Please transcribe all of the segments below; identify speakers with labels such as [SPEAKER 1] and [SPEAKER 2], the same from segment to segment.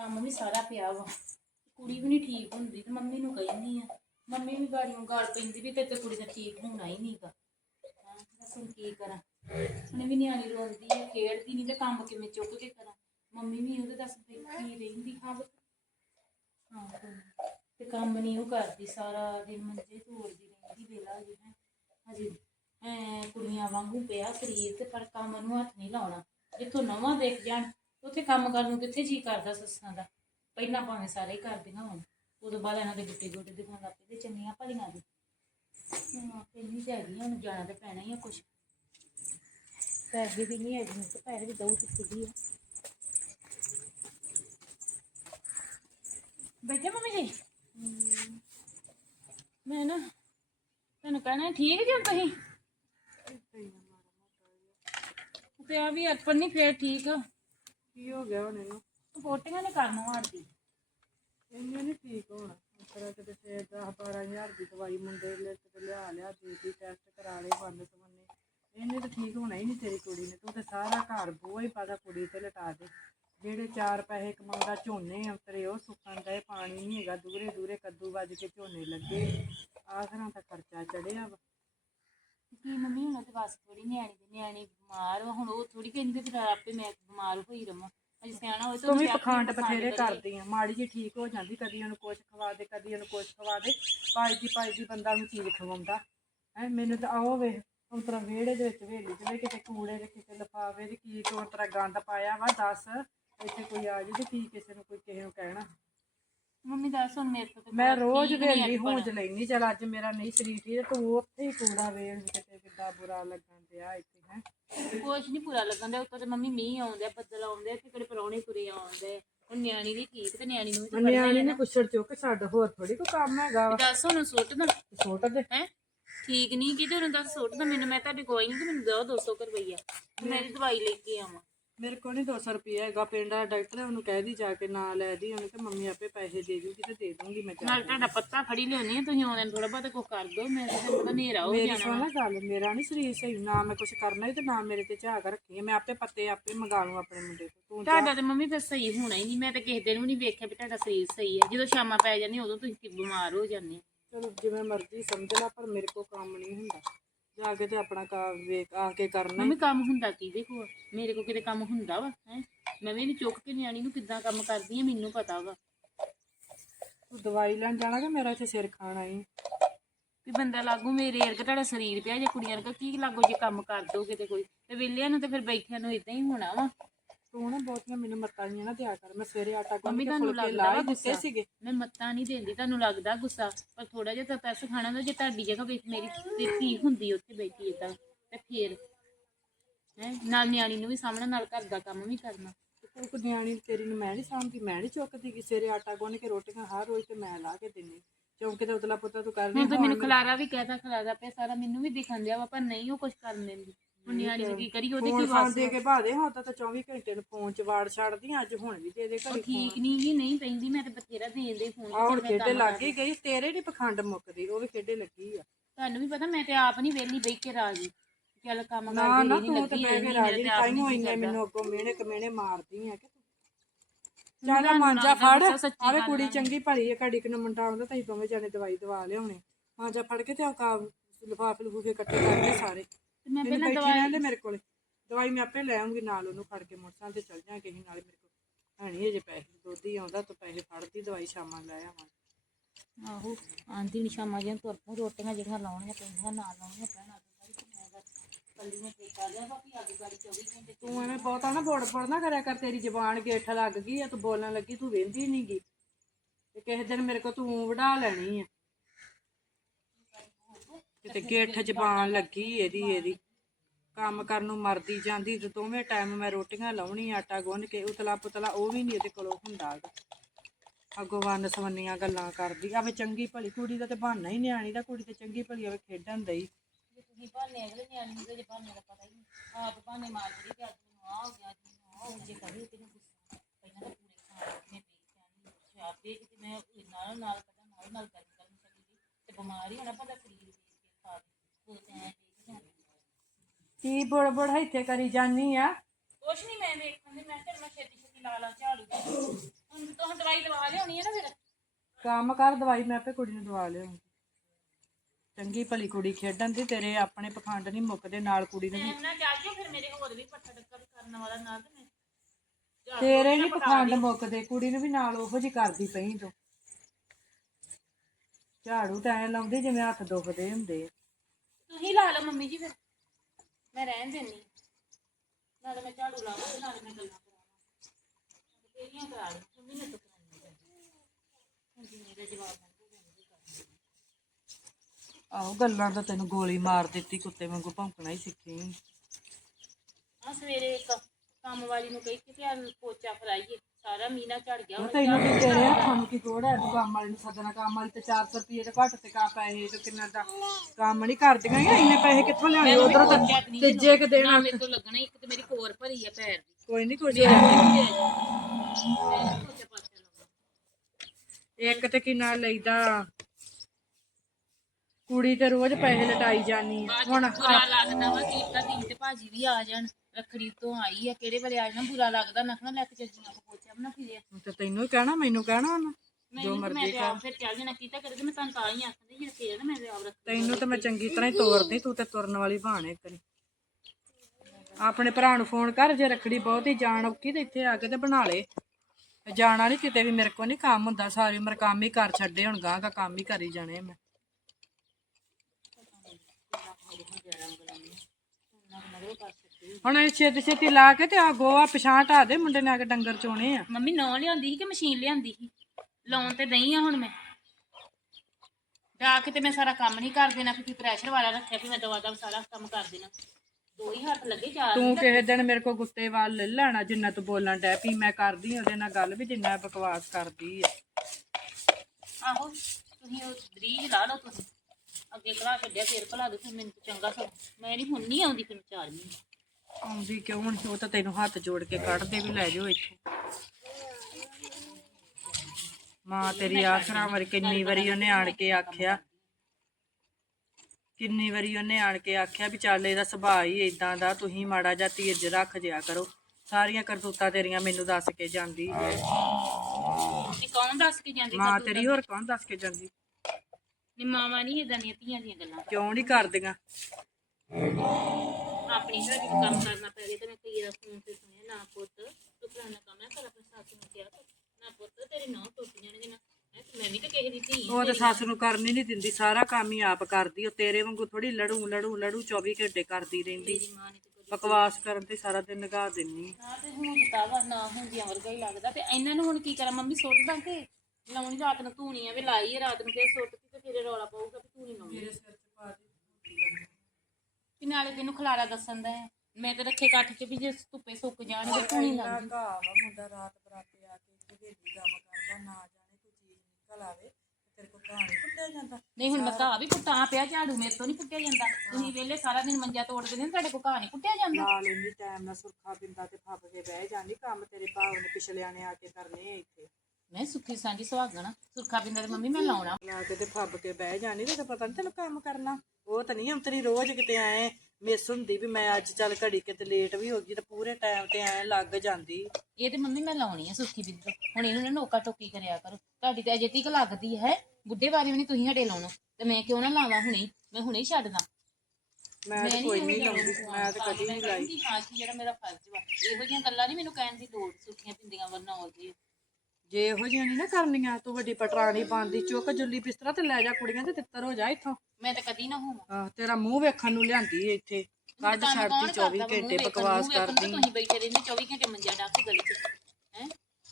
[SPEAKER 1] ਕੰਮ ਵੀ ਸਾਰਾ ਪਿਆ ਵਾ। ਕੁੜੀ ਵੀ ਨਹੀਂ ਠੀਕ ਹੁੰਦੀ ਤੇ ਮੰਮੀ ਨੂੰ ਕਹਿੰਦੀ ਆ, ਮੰਮੀ ਵੀ ਗਾੜੀਆਂ ਗਾਲ ਪੈਂਦੀ ਵੀ ਤੇ ਤੇ ਕੁੜੀ ਦਾ ਠੀਕ ਹੋਣਾ ਹੀ ਨਹੀਂਗਾ ਹਾਂ ਦੱਸ ਹੁਣ ਕੀ ਕਰਾਂ। ਹੁਣ ਵੀ ਨਿਆਣੀ ਰੋਂਦੀ ਆ, ਖੇਡਦੀ ਨਹੀਂ ਤੇ ਕੰਮ ਕਿਵੇਂ ਚੁੱਕ ਕੇ ਕਰਾਂ। ਮੰਮੀ ਵੀ ਉਹਦੇ ਦੱਸ ਬੈਠੀ ਰਹਿੰਦੀ, ਹਾਂ ਹਾਂ ਤੇ ਕੰਮ ਨਹੀਂ ਉਹ ਕਰਦੀ, ਸਾਰਾ ਦਿਨ ਮੰਜੇ ਤੋੜਦੀ ਰਹਿੰਦੀ, ਵੇਲਾ ਜੀ ਹਜੇ ਐ ਕੁੜੀਆਂ ਵਾਂਗੂ ਪਿਆ ਸਰੀਰ ਤੇ, ਪਰ ਕੰਮ ਨੂੰ ਹੱਥ ਨਹੀਂ ਲਾਉਣਾ। ਜਿੱਥੋਂ ਨਵਾਂ ਦੇਖ ਜਾਣ ਉੱਥੇ ਕੰਮ ਕਰਨ ਨੂੰ ਕਿੱਥੇ ਜੀ ਕਰਦਾ ਸੱਸਾਂ ਦਾ? ਪਹਿਲਾਂ ਭਾਵੇਂ ਸਾਰੇ ਹੀ ਕਰਦੀਆਂ ਹੋਣ ਉਦੋਂ ਬਾਅਦ ਇਹਨਾਂ ਦੇ ਗੁੱਟੇ ਗੁੱਟੇ ਦਿਖਾਉਣ ਲੱਗ ਪਏ ਤੇ ਚੰਗੀਆਂ ਭਲੀਆਂ ਦੀ ਹਾਂ ਇੰਨੀ ਚਾਹੀਦੀ ਹੁਣ ਜਾਣਾ ਤੇ ਪੈਣਾ ਹੀ ਆ ਕੁਛ। ਪੈਸੇ ਵੀ ਨਹੀਂ ਹੈਗੇ ਤੇ ਪੈਸੇ ਵੀ ਦਊ ਕਿੱਥੇ ਦੀ ਆ। ਬੈਠੇ ਮੰਮੀ ਜੀ? ਮੈਂ ਨਾ ਤੈਨੂੰ ਕਹਿਣਾ ਠੀਕ ਜੀ ਤੁਸੀਂ? ਤੇ ਆ ਵੀ ਅਰਪਣ ਨਹੀਂ ਫੇਰ ਠੀਕ
[SPEAKER 2] ਕੀ ਹੋ ਗਿਆ ਹੁਣ ਇਹਨੂੰ?
[SPEAKER 1] ਪੋਟੀਆਂ ਨੇ ਕਰਨ ਵਾੜਦੀ
[SPEAKER 2] ਇਹਨੇ ਨਹੀਂ ਠੀਕ ਹੋਣਾ। ਤੇਰਾ ਕਿਤੇ ਫੇਰ 10 12000 ਦੀ ਦਵਾਈ ਮੁੰਡੇ ਲੈ ਤੇ ਲਿਆ ਲਿਆ ਬੀਪੀ ਟੈਸਟ ਕਰਾ ਲਏ ਬੰਦ ਸਵੰਨੇ ਇਹਨੇ ਤਾਂ ਠੀਕ ਹੋਣਾ ਹੀ ਨਹੀਂ ਤੇਰੀ ਕੁੜੀ ਨੇ। ਤੂੰ ਤੇ ਸਾਰਾ ਘਰ ਬੋਝ ਹੀ ਪਾਦਾ ਕੁੜੀ ਤੇ ਲਟਾ ਦੇ। ਜਿਹੜੇ ਚਾਰ ਪੈਸੇ ਕਮਾਉਂਦਾ ਝੋਨੇ ਅੰਤਰੇ ਉਹ ਸੁੱਕਣ ਦਾ ਪਾਣੀ ਨਹੀਂ ਹੈਗਾ। ਦੂਰੇ ਦੂਰੇ ਕੱਦੂ ਵੱਜ ਕੇ ਝੋਨੇ ਲੱਗੇ। ਆਖਰਾਂ ਤਾਂ ਖਰਚਾ ਚੜਿਆ ਵਾ।
[SPEAKER 1] ਕੀ ਮੰਮੀ ਹੁਣ ਤੇ ਬਸ ਥੋੜੀ ਨਿਆਣੀ ਦੀ ਨਿਆਣੀ ਬਿਮਾਰ ਵਾ ਹੁਣ ਉਹ ਥੋੜੀ ਕਹਿੰਦੀ ਤੇ ਆਪੇ ਮੈਂ ਬਿਮਾਰ ਹੋਈ ਰਵਾਂ। ਅਜੇ ਸਿਆਣਾ ਹੋਏ ਤਾਂ
[SPEAKER 2] ਵੀ ਪਖੰਡ ਬਥੇਰੇ। ਕਰਦੀ ਆ। ਮਾੜੀ ਜੀ ਠੀਕ ਹੋ ਜਾਂਦੀ ਕਦੀ ਉਹਨੂੰ ਕੁਛ ਖਵਾ ਦੇ ਕਦੀ ਉਹਨੂੰ ਕੁਛ ਖਵਾ ਦੇ। ਪਾਈ ਦੀ ਪਾਈ ਦੀ ਬੰਦਾ ਨੂੰ ਚੀਜ਼ ਖਵਾਉਂਦਾ। ਹੈ ਮੈਨੂੰ ਤਾਂ ਆਓ ਵੇ ਹੁਣ ਤਰ੍ਹਾਂ ਵਿਹੜੇ ਦੇ ਵਿੱਚ ਵੇਲੀ ਤੇ ਕਿਤੇ ਕੂੜੇ ਦੇ ਕਿਤੇ ਲਫਾਵੇ ਦੇ ਕੀ ਤੋਂ ਤਰ੍ਹਾਂ ਗੰਦ ਪਾਇਆ ਵਾ ਦੱਸ। ਇੱਥੇ ਕੋਈ ਆ ਜੇ ਤੇ ਕੀ ਕਿਸੇ ਨੂੰ ਕੋਈ ਕਿਸੇ ਨੂੰ ਕਹਿਣਾ।
[SPEAKER 1] ਮੰਮੀ ਦੱਸ ਹੁਣ ਮੇਰੇ ਤੋਂ ਤੇ
[SPEAKER 2] ਮੈਂ
[SPEAKER 1] ਕੋਈ
[SPEAKER 2] ਰੋਜ਼
[SPEAKER 1] ਠੀਕ ਨੀ
[SPEAKER 2] ਵੇਲੀ ਹੁੰਜ ਲੈਣੀ ਚਲ ਅੱਜ ਮੇਰਾ ਨਹੀਂ ਸਰੀਰ ਠੀਕ ਤੇ ਤੂੰ ਉੱਥੇ ਹੀ ਕੂੜਾ ਵੇਲ ਕਿਤੇ ਕਿੱਦਾਂ ਬੁਰਾ ਲੱਗਣ ਦਿਆ ਇੱਥੇ ਹੈ।
[SPEAKER 1] ਕੁਛ ਨਹੀਂ ਪੂਰਾ ਲੱਗਣ ਦਾ ਉੱਤੋਂ ਤੇ ਮੰਮੀ ਮੀਂਹ ਆਉਂਦੇ ਆ ਬੱਦਲ ਆਉਂਦੇ ਆ ਤੇ ਕਿਹੜੇ ਪਰੌਣੇ ਤੁਰੇ ਆਉਂਦੇ ਆ। ਹੁਣ ਨਿਆਣੀ ਦੀ ਠੀਕ ਤੇ ਨਿਆਣੀ ਨੂੰ ਵੀ ਤਾਂ
[SPEAKER 2] ਨਿਆਣੀ ਨੇ ਕੁਛੜ ਚੁੱਕ ਛੱਡ ਹੋਰ ਥੋੜੀ ਕੋ ਕੰਮ ਹੈਗਾ ਵਾ।
[SPEAKER 1] ਦੱਸ ਹੁਣ ਸੁੱਟ ਨਾ।
[SPEAKER 2] ਛੋਟ ਦੇ।
[SPEAKER 1] ਹੈ? ਠੀਕ ਨਹੀਂ ਕਿਤੇ ਉਹਨੂੰ ਦੱਸ ਸੁੱਟ ਦਾ ਮੈਨੂੰ ਮੈਂ ਤੁਹਾਡੇ ਕੋਈ ਨਹੀਂ ਤੇ ਮੈਨੂੰ ਦਿਓ 200 ਕੁ ਰੁਪਈਆ। ਮੇਰੀ ਦਵਾਈ ਲੈ ਕੇ ਆਵਾਂ।
[SPEAKER 2] ਮੇਰੇ ਕੋਲ ਨਹੀਂ 200 ਰੁਪਏ ਹੈਗਾ ਪਿੰਡ ਦਾ ਡਾਕਟਰ ਹੈ ਉਹਨੂੰ ਕਹਿ ਦੀ ਜਾ ਕੇ ਨਾ ਲੈ ਦੀ ਉਹਨੇ ਤੇ ਮੰਮੀ ਆਪੇ ਪੈਸੇ ਦੇ ਦੂਗੀ ਤੇ ਦੇ ਦੂੰਗੀ ਮੈਂ ਜਾ
[SPEAKER 1] ਨਾਲ ਤੁਹਾਡਾ ਪੱਤਾ ਫੜੀ ਲਿਆਉਣੀ ਆ ਤੁਸੀਂ ਆਉਂਦੇ ਥੋੜਾ ਬਹੁਤਾ ਕੁਝ ਕਰ ਦਿਓ ਮੈਂ ਤਾਂ ਪਤਾ ਹਨੇਰਾ ਹੋ
[SPEAKER 2] ਮੇਰੀ
[SPEAKER 1] ਜਾਣਾ
[SPEAKER 2] ਸੁਣ ਲੈ ਗੱਲ ਮੇਰਾ ਨਹੀਂ ਸਰੀਰ ਸਹੀ ਨਾ ਮੈਂ ਕੁਝ ਕਰਨਾ ਹੀ ਤੇ ਨਾ ਮੇਰੇ ਤੇ ਝਾਕ ਰੱਖੀ ਹੈ। ਮੈਂ ਆਪੇ ਪੱਤੇ ਆਪੇ ਮੰਗਾ ਲੂੰ ਆਪਣੇ ਮੁੰਡੇ ਤੋਂ ਤੂੰ ਜਾ।
[SPEAKER 1] ਤੁਹਾਡਾ ਤੇ ਮੰਮੀ ਫਿਰ ਸਹੀ ਹੋਣਾ ਹੀ ਨਹੀਂ ਮੈਂ ਤਾਂ ਕਿਸੇ ਦਿਨ ਵੀ ਨਹੀਂ ਵੇਖਿਆ ਵੀ ਤੁਹਾਡਾ ਸਰੀਰ ਸਹੀ ਹੈ ਜਦੋਂ ਸ਼ਾਮਾਂ ਪੈ ਜਾਂਦੀਆਂ ਉਦੋਂ ਤੁਸੀਂ ਬਿਮਾਰ ਹੋ ਜਾਂਦੇ
[SPEAKER 2] ਚਲੋ ਜਿਵੇਂ ਮਰਜ਼ੀ ਸਮਝ ਲੈ ਪਰ ਮੇਰੇ ਕੋਲ ਕੰਮ ਨਹੀਂ ਹੁੰਦਾ। ਜਾ ਕੇ ਤੇ ਆਪਣਾ ਕਾ ਵੇਖ ਆ ਕੇ ਕਰਨਾ।
[SPEAKER 1] ਮੰਮੀ ਕੰਮ ਹੁੰਦਾ ਕੀ ਦੇਖੋ ਮੇਰੇ ਕੋਲ ਕਿਤੇ ਕੰਮ ਹੁੰਦਾ ਵਾ ਹੈ? ਮੈਂ ਵੀ ਨਹੀਂ ਚੁੱਕ ਕੇ ਨਿਆਣੀ ਨੂੰ ਕਿੱਦਾਂ ਕੰਮ ਕਰਦੀ ਆ ਮੈਨੂੰ ਪਤਾ ਵਾ।
[SPEAKER 2] ਤੂੰ ਦਵਾਈ ਲੈਣ ਜਾਣਾ ਕਿ ਮੇਰਾ ਇੱਥੇ ਸਿਰ ਖਾਣਾ ਹੀ
[SPEAKER 1] ਵੀ ਬੰਦਾ ਲਾਗੂ ਮੇਰੇ ਵਰਗਾ ਤੁਹਾਡਾ ਸਰੀਰ ਪਿਆ ਜੇ ਕੁੜੀਆਂ ਵਰਗਾ ਕੀ ਲਾਗੂ ਜੇ ਕੰਮ ਕਰ ਦੋਗੇ ਤੇ ਕੋਈ? ਤੇ ਵਿਹਲਿਆਂ ਨੂੰ ਤੇ ਫਿਰ ਬੈਠਿਆਂ ਨੂੰ ਇਦਾਂ ਹੀ ਹੋਣਾ ਵਾ।
[SPEAKER 2] ਤੂੰ ਨਾ ਬਹੁਤੀਆਂ ਮੈਨੂੰ ਮੱਤਾਂ ਨਹੀਂ ਨਾ ਦਿਆ ਕਰ। ਮੈਂ ਸਵੇਰੇ ਆਟਾ ਗੁੰਨ
[SPEAKER 1] ਮੰਮੀ
[SPEAKER 2] ਕੇ
[SPEAKER 1] ਤੁਹਾਨੂੰ
[SPEAKER 2] ਫੁਲਕੇ
[SPEAKER 1] ਲੱਗਦਾ
[SPEAKER 2] ਲਾ
[SPEAKER 1] ਵਾ
[SPEAKER 2] ਹੀ ਦਿੱਤੇ
[SPEAKER 1] ਗੁੱਸਾ?
[SPEAKER 2] ਸੀਗੇ।
[SPEAKER 1] ਮੈਂ ਮੱਤਾਂ ਨਹੀਂ ਦਿੰਦੀ ਤੁਹਾਨੂੰ ਲੱਗਦਾ ਗੁੱਸਾ? ਪਰ ਥੋੜਾ ਜਿਹਾ ਤਾਂ ਪੈਸੇ ਖਾਣਾ ਹੁੰਦਾ ਜੇ ਤੁਹਾਡੀ ਜਗ੍ਹਾ ਵਿੱਚ ਮੇਰੀ ਤੇ ਧੀ ਹੁੰਦੀ ਉੱਥੇ ਬੈਠੀ ਏਦਾਂ ਤੇ ਫੇਰ? ਹੈ? ਨਾਲ ਨਿਆਣੀ ਨੂੰ ਵੀ ਸਾਹਮਣਾ ਨਾਲ ਘਰ ਦਾ ਕੰਮ ਵੀ ਕਰਨਾ।
[SPEAKER 2] ਤੂੰ ਕੋ ਨਿਆਣੀ ਤੇਰੀ ਨੂੰ ਮੈਂ ਨਹੀਂ ਸਾਂਭਦੀ ਮੈਂ ਨਹੀਂ ਚੁੱਕਦੀ ਕਿ ਸਵੇਰੇ ਆਟਾ ਗੁੰਨ ਕੇ ਰੋਟੀਆਂ ਹਰ ਰੋਜ਼ ਤੇ ਮੈਂ ਲਾ ਕੇ ਦਿੰਨੀ। ਚੌਂਕੇ ਦਾ ਉਤਲਾ ਪੁੱਤਾ ਤੂੰ ਕਰਦੀ
[SPEAKER 1] ਹੁਣ ਤਾਂ ਮੈਨੂੰ ਖਲਾਰਾ ਵੀ ਕਹਿਤਾ ਖਲਾਰਾ ਪਿਆ ਸਾਰਾ ਮੈਨੂੰ ਵੀ ਦਿਖਣ ਦਿਆ ਵਾ ਪਰ ਨਹੀਂ ਉਹ ਕੁਝ ਕਰਨ ਦਿੰਦੀ। ਹੁਣ ਨਿਆਣੀ ਨੂੰ ਕੀ ਕਰੀ ਉਹਦੇ
[SPEAKER 2] ਫੋਨ
[SPEAKER 1] ਕੀ
[SPEAKER 2] ਫਾਨ
[SPEAKER 1] ਵਾਸ
[SPEAKER 2] ਦੇ ਕੇ ਬਾਦੇ ਹਾਂ ਤਾਂ 24 ਘੰਟੇ ਨੂੰ ਫੋਨ ਚ ਵਾੜ ਛੱਡਦੀ ਅੱਜ ਹੁਣ ਵੀ ਦੇ ਦੇ
[SPEAKER 1] ਉਹ
[SPEAKER 2] ਘੜੀ
[SPEAKER 1] ਠੀਕ ਨਹੀਂ ਜੀ ਨਹੀਂ ਪੈਂਦੀ ਮੈਂ ਤੇ ਬਥੇਰਾ ਦੇਣ ਦੇ ਫੋਨ
[SPEAKER 2] ਆਹ ਹੁਣ ਖੇਡੇ ਲੱਗ ਹੀ ਗਈ ਤੇਰੇ ਨਹੀਂ ਪਖੰਡ ਮੁੱਕਦੀ ਉਹ ਵੀ ਖੇਡੇ ਲੱਗੀ ਆ।
[SPEAKER 1] ਤੁਹਾਨੂੰ ਵੀ ਪਤਾ ਮੈਂ ਤੇ ਆਪ ਨਹੀਂ ਵਿਹਲੀ ਬਹਿ ਕੇ ਰਾਜੀ। ਚੱਲ ਕੰਮ
[SPEAKER 2] ਨਾ
[SPEAKER 1] ਕਰਦੀ
[SPEAKER 2] ਨਾ
[SPEAKER 1] ਰਹੀ
[SPEAKER 2] ਤੂੰ ਤੇ
[SPEAKER 1] ਲੱਗੀ
[SPEAKER 2] ਬਹਿ ਕੇ
[SPEAKER 1] ਰਹੀ
[SPEAKER 2] ਰਾਜੀ
[SPEAKER 1] ਮੇਰੇ ਤੇ ਆਪ
[SPEAKER 2] ਤਾਈਓ
[SPEAKER 1] ਨੀ
[SPEAKER 2] ਇੰਨੇ
[SPEAKER 1] ਕਰਦਾ।
[SPEAKER 2] ਮੈਨੂੰ ਅੱਗੋਂ ਮਿਹਣੇ ਕਮੇਣੇ ਮਾਰਦੀ ਆ ਕਿ ਤੂੰ।
[SPEAKER 1] ਮੈਨੂੰ
[SPEAKER 2] ਚੱਲ ਮਾਂਜਾ ਫੜ ਆਵੇ ਕੁੜੀ। ਚੰਗੀ ਭਲੀ ਆ ਘੜੀ ਕੁ ਨੂੰ ਮੁੰਡਾ ਆਉਂਦਾ ਤਾਂ ਹੀ ਦੋਵੇਂ ਜਾਣੇ ਦਵਾਈ ਦਵਾ ਲਿਆਉਣੇ। ਮਾਂਜਾ ਫੜ ਕੇ ਤੇ ਆ ਕਾ ਲਿਫਾਫੇ ਲਫੂਫੇ ਇਕੱਠੇ ਕਰਕੇ ਸਾਰੇ।
[SPEAKER 1] ਮੈਂ ਪਹਿਲਾਂ ਦਵਾਈ
[SPEAKER 2] ਰਹਿੰਦੇ ਮੇਰੇ ਕੋਲੇ। ਦਵਾਈ ਮੈਂ ਆਪੇ ਲੈ ਆਉਂਗੀ ਨਾਲ ਉਹਨੂੰ ਫੜ ਕੇ ਮੋਟਰਸਾਈਕਲ ਤੇ ਚੱਲ ਜਾਾਂਗੇ ਅਸੀਂ ਨਾਲੇ ਮੇਰੇ ਕੋਲ ਹਣੀ ਅਜੇ ਪੈਸੇ ਦੁੱਧ ਹੀ ਆਉਂਦਾ ਤੂੰ ਪੈਸੇ ਫੜਦੀ ਦਵਾਈ ਸ਼ਾਮਾਂ ਲੈ ਆਵਾਂ।
[SPEAKER 1] ਆਹੋ ਆਂਦੀ ਨਿਸ਼ਾਮਾ ਜਿਹਾ ਤੁਰ ਪਊ ਰੋਟੀਆਂ ਜਿਹੜੀਆਂ ਲਾਉਣੀਆਂ ਪੈਂਦੀਆਂ ਨਾਲ ਲਾਉਣੀਆਂ ਪੈਣ ਕੱਲੀ ਨੇ ਠੇਕਾ ਲਿਆ ਬਾਕੀ ਆਦੂ ਗਾੜੀ 24 ਘੰਟੇ
[SPEAKER 2] ਤੂੰ ਐਵੇਂ ਬਹੁਤਾ ਨਾ ਬੋੜ ਬੋੜ ਨਾ ਕਰਿਆ ਕਰ ਤੇਰੀ ਜ਼ਬਾਨ ਗੇਠ ਲੱਗ ਗਈ ਆ ਤੂੰ ਬੋਲਣ ਲੱਗੀ ਤੂੰ ਵੇਂਦੀ ਨੀ ਗੀ। ਤੇ ਕਿਸੇ ਦਿਨ ਮੇਰੇ ਕੋ ਤੂੰ ਵਢਾ ਲੈਣੀ ਆ। ਕਿਤੇ ਗੇਠ ਜ਼ਬਾਨ ਲੱਗੀ ਇਹਦੀ ਇਹਦੀ। ਕੰਮ ਕਰਨ ਨੂੰ ਮਰਦੀ ਜਾਂਦੀ, ਤੇ ਦੋਵੇਂ ਟਾਈਮ ਮੈਂ ਰੋਟੀਆਂ ਲਾਉਣੀ, ਆਟਾ ਗੁੰਨ ਕੇ, ਉਤਲਾ ਪੁਤਲਾ, ਉਹ ਵੀ ਨਹੀਂ ਇਹਦੇ ਕੋਲੋਂ ਹੁੰਦਾ ਅੱਗੋਂ ਵੰਨ ਸਵੰਨੀਆਂ ਗੱਲਾਂ ਕਰਦੀ, ਆਵੇ ਚੰਗੀ ਭਲੀ, ਕੁੜੀ ਦਾ ਤੇ ਬਹਾਨਾ ਹੀ ਨਿਆਣੀ ਦਾ, ਕੁੜੀ ਤੇ ਚੰਗੀ ਭਲੀ ਆਵੇ ਖੇਡਣ ਦਈ
[SPEAKER 1] ਤੁਸੀਂ ਭਾਨੇ ਅਗਲੇ ਨਿਆਣੀ ਨੂੰ ਤੇ ਭਾਨੇ ਦਾ ਪਤਾ ਹੀ ਨਹੀਂ ਆਪ ਭਾਨੇ ਮਾਰ ਕਿ ਅੱਜ ਮੈਨੂੰ ਆ ਹੋ ਗਿਆ ਅੱਜ ਮੈਨੂੰ ਆ ਹੋ ਜੇ ਕਰੇ ਤੇ ਗੁੱਸਾ ਪਹਿਲਾਂ ਤਾਂ ਪੂਰੇ ਖਾਣ ਨੇ ਪਈ ਜਾਣੀ ਸ਼ਰਾਬ ਦੇ ਮੈਂ, ਨਾਲ ਨਾਲ ਕੱਢਾਂ ਨਾਲ ਨਾਲ ਗੱਲ ਕਰਨ ਚੱਲੀ ਤੇ ਬਿਮਾਰੀ ਹੋਣਾ ਪਤਾ ਸਰੀਰ ਕੇ ਤੇ
[SPEAKER 2] ਬੜ ਬੜ ਇੱਥੇ ਕਰੀ ਜਾਨੀ ਆ?
[SPEAKER 1] ਕੁਛ ਨਹੀਂ ਮੈਂ ਵੇਖਣ ਦੇ ਮੈਂ ਕਿਹਾ ਮੈਂ ਛੇਤੀ ਛੇਤੀ ਲਾ ਲਾ ਝਾੜੂ। ਹੁਣ ਲਿਆਉਣੀ ਆ ਨਾ ਫਿਰ।
[SPEAKER 2] ਕੰਮ ਕਰ ਦਵਾਈ ਮੈਂ ਆਪੇ ਕੁੜੀ ਨੂੰ ਦਵਾ ਲਿਆਉਂਗੀ। ਚੰਗੀ ਭਲੀ ਕੁੜੀ ਖੇਡਣ ਦੀ ਤੇਰੇ ਆਪਣੇ ਪਖੰਡ ਨਹੀਂ ਮੁੱਕਦੇ ਨਾਲ ਕੁੜੀ ਨੂੰ ਵੀ।
[SPEAKER 1] ਮੈਂ ਨਾ ਫਿਰ ਮੇਰੇ ਹੋਰ ਵੀ ਪੱਠਾ ਡੱਕਾ ਵੀ ਕਰਨ ਵਾਲਾ ਨਾਲ ਤੇ ਮੈਂ।
[SPEAKER 2] ਤੇਰੇ ਨਹੀਂ ਪਖੰਡ ਮੁੱਕਦੇ ਕੁੜੀ ਨੂੰ ਵੀ ਨਾਲ ਉਹੋ ਜੀ ਕਰਦੀ ਪਈ ਤੂੰ। ਝਾੜੂ ਤਾਂ ਐਂ ਲਾਉਂਦੀ ਜਿਵੇਂ ਹੱਥ ਦੁਖਦੇ ਹੁੰਦੇ ਆ।
[SPEAKER 1] ਤੁਸੀਂ ਲਾ ਲਓ ਮੰਮੀ ਜੀ ਫਿਰ। ਮੈਂ ਰਹਿਣ ਦੇਣੀ ਨਾਲੇ ਮੈਂ ਝਾੜੂ ਲਾਵਾਂ ਤੇ ਨਾਲੇ ਮੈਂ ਗੱਲਾਂ ਕਰਾਵਾਂ। ਤੇਰੀਆਂ ਕਰਾ ਲਈ। ਮੰਮੀ ਨੇ ਤਾਂ ਜਵਾਬ ਨਾਲ
[SPEAKER 2] ਆਹੋ ਗੱਲਾਂ ਤਾਂ ਤੈਨੂੰ ਗੋਲੀ ਮਾਰ ਦਿੱਤੀ ਕੁੱਤੇ ਵਾਂਗੂ ਭੌਂਕਣਾ ਹੀ ਸਿੱਖੀ।
[SPEAKER 1] ਆ ਸਵੇਰੇ ਇੱਕ ਕੰਮ ਵਾਲੀ ਨੂੰ ਕਹੀ ਕਿ ਆ ਪੋਚਾ ਫਰਾਈਏ ਸਾਰਾ ਮੀਨਾ ਝੜ ਗਿਆ
[SPEAKER 2] ਉਹ ਤੈਨੂੰ ਕੀ ਤੇਰੇ ਹੱਥਾਂ ਨੂੰ ਕੀ ਕੋੜ ਹੈ? ਤੂੰ ਕੰਮ ਵਾਲੀ ਨੂੰ ਸੱਦਣਾ ਕੰਮ ਵਾਲੀ ਤੇ 400 ਰੁਪਏ ਤੇ ਘੱਟ ਤੇ ਕਾ ਪੈਸੇ ਤੇ ਕਿੰਨਾ ਦਾ ਕੰਮ ਨਹੀਂ ਕਰਦੀਆਂ ਇਹ? ਇੰਨੇ ਪੈਸੇ ਕਿੱਥੋਂ ਲਿਆਉਣੇ? ਉਧਰੋਂ ਤਾਂ ਤੀਜੇ ਕ ਦੇਣਾ
[SPEAKER 1] ਮੇਰੇ ਤੋਂ ਲੱਗਣਾ ਇੱਕ ਤੇ ਮੇਰੀ ਕੋਰ ਭਰੀ ਆ ਪੈਰ ਦੀ।
[SPEAKER 2] ਕੋਈ ਨਹੀਂ
[SPEAKER 1] ਪਾਚਾ ਲਾਉਣਾ।
[SPEAKER 2] ਇੱਕ ਤੇ ਕਿੰਨਾ ਲਈਦਾ? ਕੁੜੀ ਤੇ ਰੋਜ਼ ਪੈਸੇ ਲਟਾਈ ਜਾਨੀ ਆ। ਹੁਣ
[SPEAKER 1] ਬੁਰਾ ਲੱਗਦਾ ਵਾ ਕਿ ਤਾਂ ਦਿਨ ਤੇ ਭਾਜੀ ਵੀ ਆ ਜਾਣ ਰੱਖੜੀ ਤੋਂ ਆਈ ਆ ਕਿਹੜੇ ਵੇਲੇ ਆ ਜਾਣਾ ਬੁਰਾ ਲੱਗਦਾ ਨਖਣਾ ਲੈ ਕੇ ਚੱਜੀਆਂ ਕੋ ਪੋਚਾ ਬਣਾ ਫਿਰਿਆ
[SPEAKER 2] ਤੇ ਤੈਨੂੰ ਹੀ ਕਹਿਣਾ ਮੈਨੂੰ ਕਹਿਣਾ ਉਹਨੂੰ
[SPEAKER 1] ਮੈਨੂੰ ਤੇ ਮੈਂ ਤੇ ਆਪ ਫਿਰ ਚੱਲ ਜਾਣਾ ਕੀਤਾ ਕਰੇ ਤੇ ਮੈਂ ਤੁਹਾਨੂੰ ਤਾਂ ਹੀ ਆਖਦੀ ਜੇ ਫੇਰ ਨਾ ਮੈਂ ਤੇ ਆਪ ਰੱਖ
[SPEAKER 2] ਤੈਨੂੰ ਤੇ ਮੈਂ ਚੰਗੀ ਤਰ੍ਹਾਂ ਹੀ ਤੋਰਦੀ ਤੂੰ ਤੇ ਤੁਰਨ ਵਾਲੀ ਬਾਣੇ ਕਰੀ ਆਪਣੇ ਭਰਾ ਨੂੰ ਫੋਨ ਕਰ ਜੇ ਰੱਖੜੀ ਬਹੁਤ ਹੀ ਜਾਣ ਔਖੀ ਤੇ ਇੱਥੇ ਆ ਕੇ ਤੇ ਬਣਾ ਲੇ। ਜਾਣਾ ਨਹੀਂ ਕਿਤੇ ਵੀ ਮੇਰੇ ਕੋਲ ਨਹੀਂ ਕੰਮ ਹੁੰਦਾ ਸਾਰੀ ਉਮਰ ਕੰਮ ਹੀ ਕਰ ਛੱਡੇ ਹੁਣ ਗਾਂ ਕਾ ਕੰਮ ਹੀ ਕਰੀ ਜਾਣੇ ਮੈਂ। ਹੁਣ ਇਹ ਛੇਤੀ ਛੇਤੀ ਲਾ ਕੇ ਤੇ ਆ ਗੋਆ ਪਛਾਣ ਢਾ ਦੇ ਮੁੰਡੇ ਨੇ ਆ ਕੇ ਡੰਗਰ ਚੋਣੇ ਆ।
[SPEAKER 1] ਮੰਮੀ ਨੌ ਲਿਆਂਦੀ ਸੀ ਕਿ ਮਸ਼ੀਨ ਲਿਆਂਦੀ ਸੀ? ਲਾਉਣ ਤੇ ਦਈ ਆ ਹੁਣ ਮੈਂ। ਜਾ ਕੇ ਤੇ ਮੈਂ ਸਾਰਾ ਕੰਮ ਨਹੀਂ ਕਰ ਦੇਣਾ ਕਿਉਂਕਿ ਪ੍ਰੈਸ਼ਰ ਵਾਲਾ ਰੱਖਿਆ ਵੀ ਮੈਂ ਦਵਾ ਦਵ ਸਾਰਾ ਕੰਮ ਕਰ ਦੇਣਾ। ਦੋ ਹੀ ਹੱਥ ਲੱਗੇ ਚਾਰ
[SPEAKER 2] ਤੂੰ ਕਿਸੇ ਦਿਨ ਮੇਰੇ ਕੋਲ ਗੁੱਸੇ ਵੱਲ ਲੈ ਲੈਣਾ ਜਿੰਨਾ ਤੂੰ ਬੋਲਣ ਡੈ ਪਈ ਮੈਂ ਕਰਦੀ ਉਹਦੇ ਨਾਲ ਗੱਲ ਵੀ ਜਿੰਨਾ ਬਕਵਾਸ ਕਰਦੀ ਆ।
[SPEAKER 1] ਆਹੋ ਤੁਸੀਂ ਉਹ ਦਰੀਜ ਲਾ ਲਓ ਤੁਸੀਂ। ਅੱਗੇ ਕਲਾ ਛੱਡਿਆ ਫੇਰ ਭਲਾ ਦੋ ਫਿਰ ਮੈਨੂੰ ਤਾਂ ਚੰਗਾ ਸੋ ਮੈਂ ਨਹੀਂ ਹੁਣ ਨਹੀਂ ਆਉਂਦੀ ਫਿਰ ਚਾਰ ਮਹੀਨੇ।
[SPEAKER 2] ਆਉਂਦੀ ਕਿਉਂ ਨਹੀਂ ਉਹ ਤਾਂ ਤੈਨੂੰ ਹੱਥ ਜੋੜ ਕੇ ਕੱਢਦੇ ਵੀ ਲੈ ਜਾਓ ਇੱਥੋਂ। ਮਾਂ ਤੇਰੀ ਆਖਰਾਂ ਵਾਰੀ ਕਿੰਨੀ ਵਾਰੀ ਉਹਨੇ ਆਣ ਕੇ ਆਖਿਆ। ਕਿੰਨੀ ਵਾਰੀ ਉਹਨੇ ਆਣ ਕੇ ਆਖਿਆ ਵੀ ਚੱਲ ਇਹਦਾ ਸੁਭਾਅ ਹੀ ਇਦਾਂ ਦਾ ਤੁਸੀਂ ਮਾੜਾ ਜਿਹਾ ਧੀਰਜ ਰੱਖ ਜਿਆ ਕਰੋ। ਸਾਰੀਆਂ ਕਰਤੂਤਾਂ ਤੇਰੀਆਂ ਮੈਨੂੰ ਦੱਸ ਕੇ ਜਾਂਦੀ
[SPEAKER 1] ਨਹੀਂ ਕੌਣ ਦੱਸ ਕੇ ਜਾਂਦੀ
[SPEAKER 2] ਮਾਂ ਤੇਰੀ ਹੋਰ ਕੌਣ ਦੱਸ ਕੇ ਜਾਂਦੀ?
[SPEAKER 1] ਮਾਵਾਂ ਨਹੀਂ ਇਦਾਂ ਦੀਆਂ ਧੀਆਂ ਦੀਆਂ ਗੱਲਾਂ
[SPEAKER 2] ਕਿਉਂ ਨਹੀਂ ਕਰਦੀਆਂ?
[SPEAKER 1] ਆਪਣੀ ਘਰ ਵਿੱਚ ਕੰਮ ਕਰਨਾ ਪੈ ਗਿਆ ਤੇ ਮੈਂ ਕਈ ਦਾ ਫੋਨ ਤੇ ਸੁਣਿਆ ਨਾ ਪੁੱਤ ਤੂੰ ਪੁਰਾਣਾ ਕੰਮ ਹੈ ਕਰ ਆਪਣੀ ਸੱਸ ਨੂੰ ਕਿਹਾ ਕਰ। ਨਾ ਪੁੱਤ ਤੇਰੀ ਨੌ ਟੁੱਟ ਜਾਣਗੇ ਨਾ। ਹੈਂ, ਤੇ ਮੈਂ ਵੀ ਤਾਂ ਕਿਸੇ ਦੀ ਧੀ
[SPEAKER 2] ਉਹ ਤੇ ਸੱਸ ਨੂੰ ਕਰਨੀ ਨਹੀਂ ਦਿੰਦੀ ਸਾਰਾ ਕੰਮ ਹੀ ਆਪ ਕਰਦੀ ਉਹ ਤੇਰੇ ਵਾਂਗੂ ਥੋੜੀ ਲੜੂ ਲੜੂ ਲੜੂ 24 ਘੰਟੇ ਕਰਦੀ ਰਹਿੰਦੀ।
[SPEAKER 1] ਮਾਂ ਨੇ ਤੇ ਕਦੇ
[SPEAKER 2] ਬਕਵਾਸ ਕਰਨ ਤੇ ਸਾਰਾ ਦਿਨ ਨਿਗਾਹ ਦਿੰਨੀ
[SPEAKER 1] ਨਾ ਤੇ ਹੁੰਦੀ ਵਾ ਨਾ ਹੁੰਦੀਆਂ ਵਰਗਾ ਹੀ ਲੱਗਦਾ। ਤੇ ਇਹਨਾਂ ਨੂੰ ਹੁਣ ਕੀ ਕਰਾਂ ਮੰਮੀ ਸੁੱਟ ਦਾਂ ਕਿ ਲਾਉਣੀ ਰਾਤ ਨੂੰ ਧੂਣੀ ਆ ਵੀ ਲਾਈ ਹੈ ਰਾਤ ਨੂੰ ਫੇਰ ਸੁੱਟ ਕੇ ਤੇ ਫਿਰ ਰੌਲਾ ਪਊਗਾ ਵੀ ਧੂਣੀ ਲਾਉਣੀ ਤੇ ਨਾਲੇ ਤੈਨੂੰ ਖਲਾਰਾ ਦੱਸਣ ਦਾ ਹੈ ਮੈਂ ਤੇ ਰੱਖੇ ਕੱਠ ਚ ਵੀ ਜੇ ਧੁੱਪੇ ਸੁੱਕ ਜਾਣਗੇ ਧੂਣੀ ਲਾਉਂਦੀ
[SPEAKER 2] ਘਾਵਾ ਮੁੰਡਾ ਰਾਤ ਬਰਾਤੇ ਆ ਕੇ ਇੱਥੇ ਵੇਲੀ ਕੰਮ ਕਰਦਾ ਨਾ ਜਾਣੇ ਕੋਈ ਚੀਜ਼ ਨਿਕਲ ਆਵੇ ਤੇਰੇ ਕੋਲ ਕੁੱਟਿਆ ਜਾਂਦਾ।
[SPEAKER 1] ਨਹੀਂ ਹੁਣ ਮੈਂ ਘਾਹ ਵੀ ਪੁੱਟਾਂ ਪਿਆ ਝਾੜੂ ਮੇਰੇ ਤੋਂ ਨਹੀਂ ਪੁੱਟਿਆ ਜਾਂਦਾ। ਤੁਸੀਂ ਵੇਲੇ ਸਾਰਾ ਦਿਨ ਮੰਜਾ ਤੋੜਦੇ ਨੇ ਤੁਹਾਡੇ ਕੋਲ ਘਾਹ ਨਹੀਂ ਪੁੱਟਿਆ ਜਾਂਦਾ।
[SPEAKER 2] ਨਾਲ ਇੰਨੀ ਟਾਈਮ ਨਾਲ ਸੁਰਖਾ ਬਿੰਦਾ ਤੇ ਫੱਬ ਕੇ ਬਹਿ ਜਾਂਦੀ ਕੰਮ ਤੇਰੇ ਭਾਵ ਨੇ ਪਿਛਲਿਆਂ ਨੇ ਆ ਕੇ ਕਰਨੇ ਆ ਇੱਥੇ।
[SPEAKER 1] ਮੈਂ ਸੁੱਖੀ ਸਾਂਝੀ ਸੁਹਾਗਣਾ ਸੁਰਖਾ ਬਿੰਦਾ ਤੇ ਮੰਮੀ ਮੈਂ ਲਾਉਣਾ।
[SPEAKER 2] ਲਾ ਕੇ ਤੇ ਫੱਬ ਕੇ ਬਹਿ ਜਾਣੀ ਤੇ ਪਤਾ ਨਹੀਂ ਤੈਨੂੰ ਕੰਮ ਕਰਨਾ। ਉਹ ਤਾਂ ਨਹੀਂ ਅੰਤਰੀ ਰੋਜ਼ ਕਿਤੇ ਆਏ ਮਿਸ ਹੁੰਦੀ ਵੀ ਮੈਂ ਅੱਜ ਚੱਲ ਘੜੀ ਕਿਤੇ ਲੇਟ ਵੀ ਹੋ ਗਈ ਤੇ ਪੂਰੇ ਟਾਈਮ ਤੇ ਐ ਲੱਗ ਜਾਂਦੀ।
[SPEAKER 1] ਇਹ ਤੇ ਮੰਮੀ ਮੈਂ ਲਾਉਣੀ ਆ ਸੁੱਖੀ ਬਿੰਦੋ ਹੁਣ ਇਹਨੂੰ ਨਾ ਨੋਕਾ ਟੋਕੀ ਕਰਿਆ ਕਰੋ। ਤੁਹਾਡੀ ਤੇ ਅਜੇ ਤੀਕ ਲੱਗਦੀ ਹੈ। ਬੁੱਢੇ ਵਾਰੀ ਵੀ ਨਹੀਂ ਤੁਸੀਂ ਹਟੇ ਲਾਉਣਾ। ਤੇ ਮੈਂ ਕਿਉਂ ਨਾ ਲਾਵਾਂ ਹੁਣੇ? ਮੈਂ ਹੁਣੇ ਛੱਡਦਾ
[SPEAKER 2] ਮੈਂ ਤਾਂ ਕੋਈ ਨਹੀਂ ਲਾਉਂਦੀ ਮੈਂ ਤਾਂ ਕਦੀ ਨਹੀਂ ਲਾਈ
[SPEAKER 1] ਕਹਿੰਦੀ ਹਾਂ ਕਿ ਜਿਹੜਾ ਮੇਰਾ ਫਰਜ਼ ਵਾ। ਇਹੋ ਜਿਹੀਆਂ ਗੱਲਾਂ ਨਹੀਂ ਮੈਨੂੰ ਕਹਿਣ ਦੀ ਲੋੜ ਸੁੱਖੀਆਂ ਪਿੰਦੀਆਂ ਵਰਨਾ ਹੋ ਜੀ।
[SPEAKER 2] ਜੇ ਇਹੋ ਜਿਹੀਆਂ ਨਹੀਂ ਨਾ ਕਰਨੀਆਂ ਤੂੰ ਵੱਡੀ ਪਟਰਾਣੀ ਪਾਉਂਦੀ ਚੁੱਕ ਜੁੱਲੀ ਬਿਸਤਰਾ ਤੇ ਲੈ ਜਾ ਕੁੜੀਆਂ ਤੇ ਤਿੱਤਰ ਹੋ ਜਾ ਇੱਥੋਂ।
[SPEAKER 1] ਮੈਂ ਤਾਂ ਕਦੀ ਨਾ ਹੋਵਾਂ।
[SPEAKER 2] ਆਹ ਤੇਰਾ ਮੂੰਹ ਵੇਖਣ ਨੂੰ ਲਿਆਂਦੀ ਏ ਇੱਥੇ। ਕੱਢ ਛੱਡਦੀ 24 ਘੰਟੇ ਬਕਵਾਸ ਕਰਦੀ।
[SPEAKER 1] ਤੁਸੀਂ ਬੈਠੇ ਰਹਿੰਦੇ 24 ਘੰਟੇ ਮੰਜਾ ਡਾ ਕੇ ਗਲੀ 'ਚ। ਹੈ?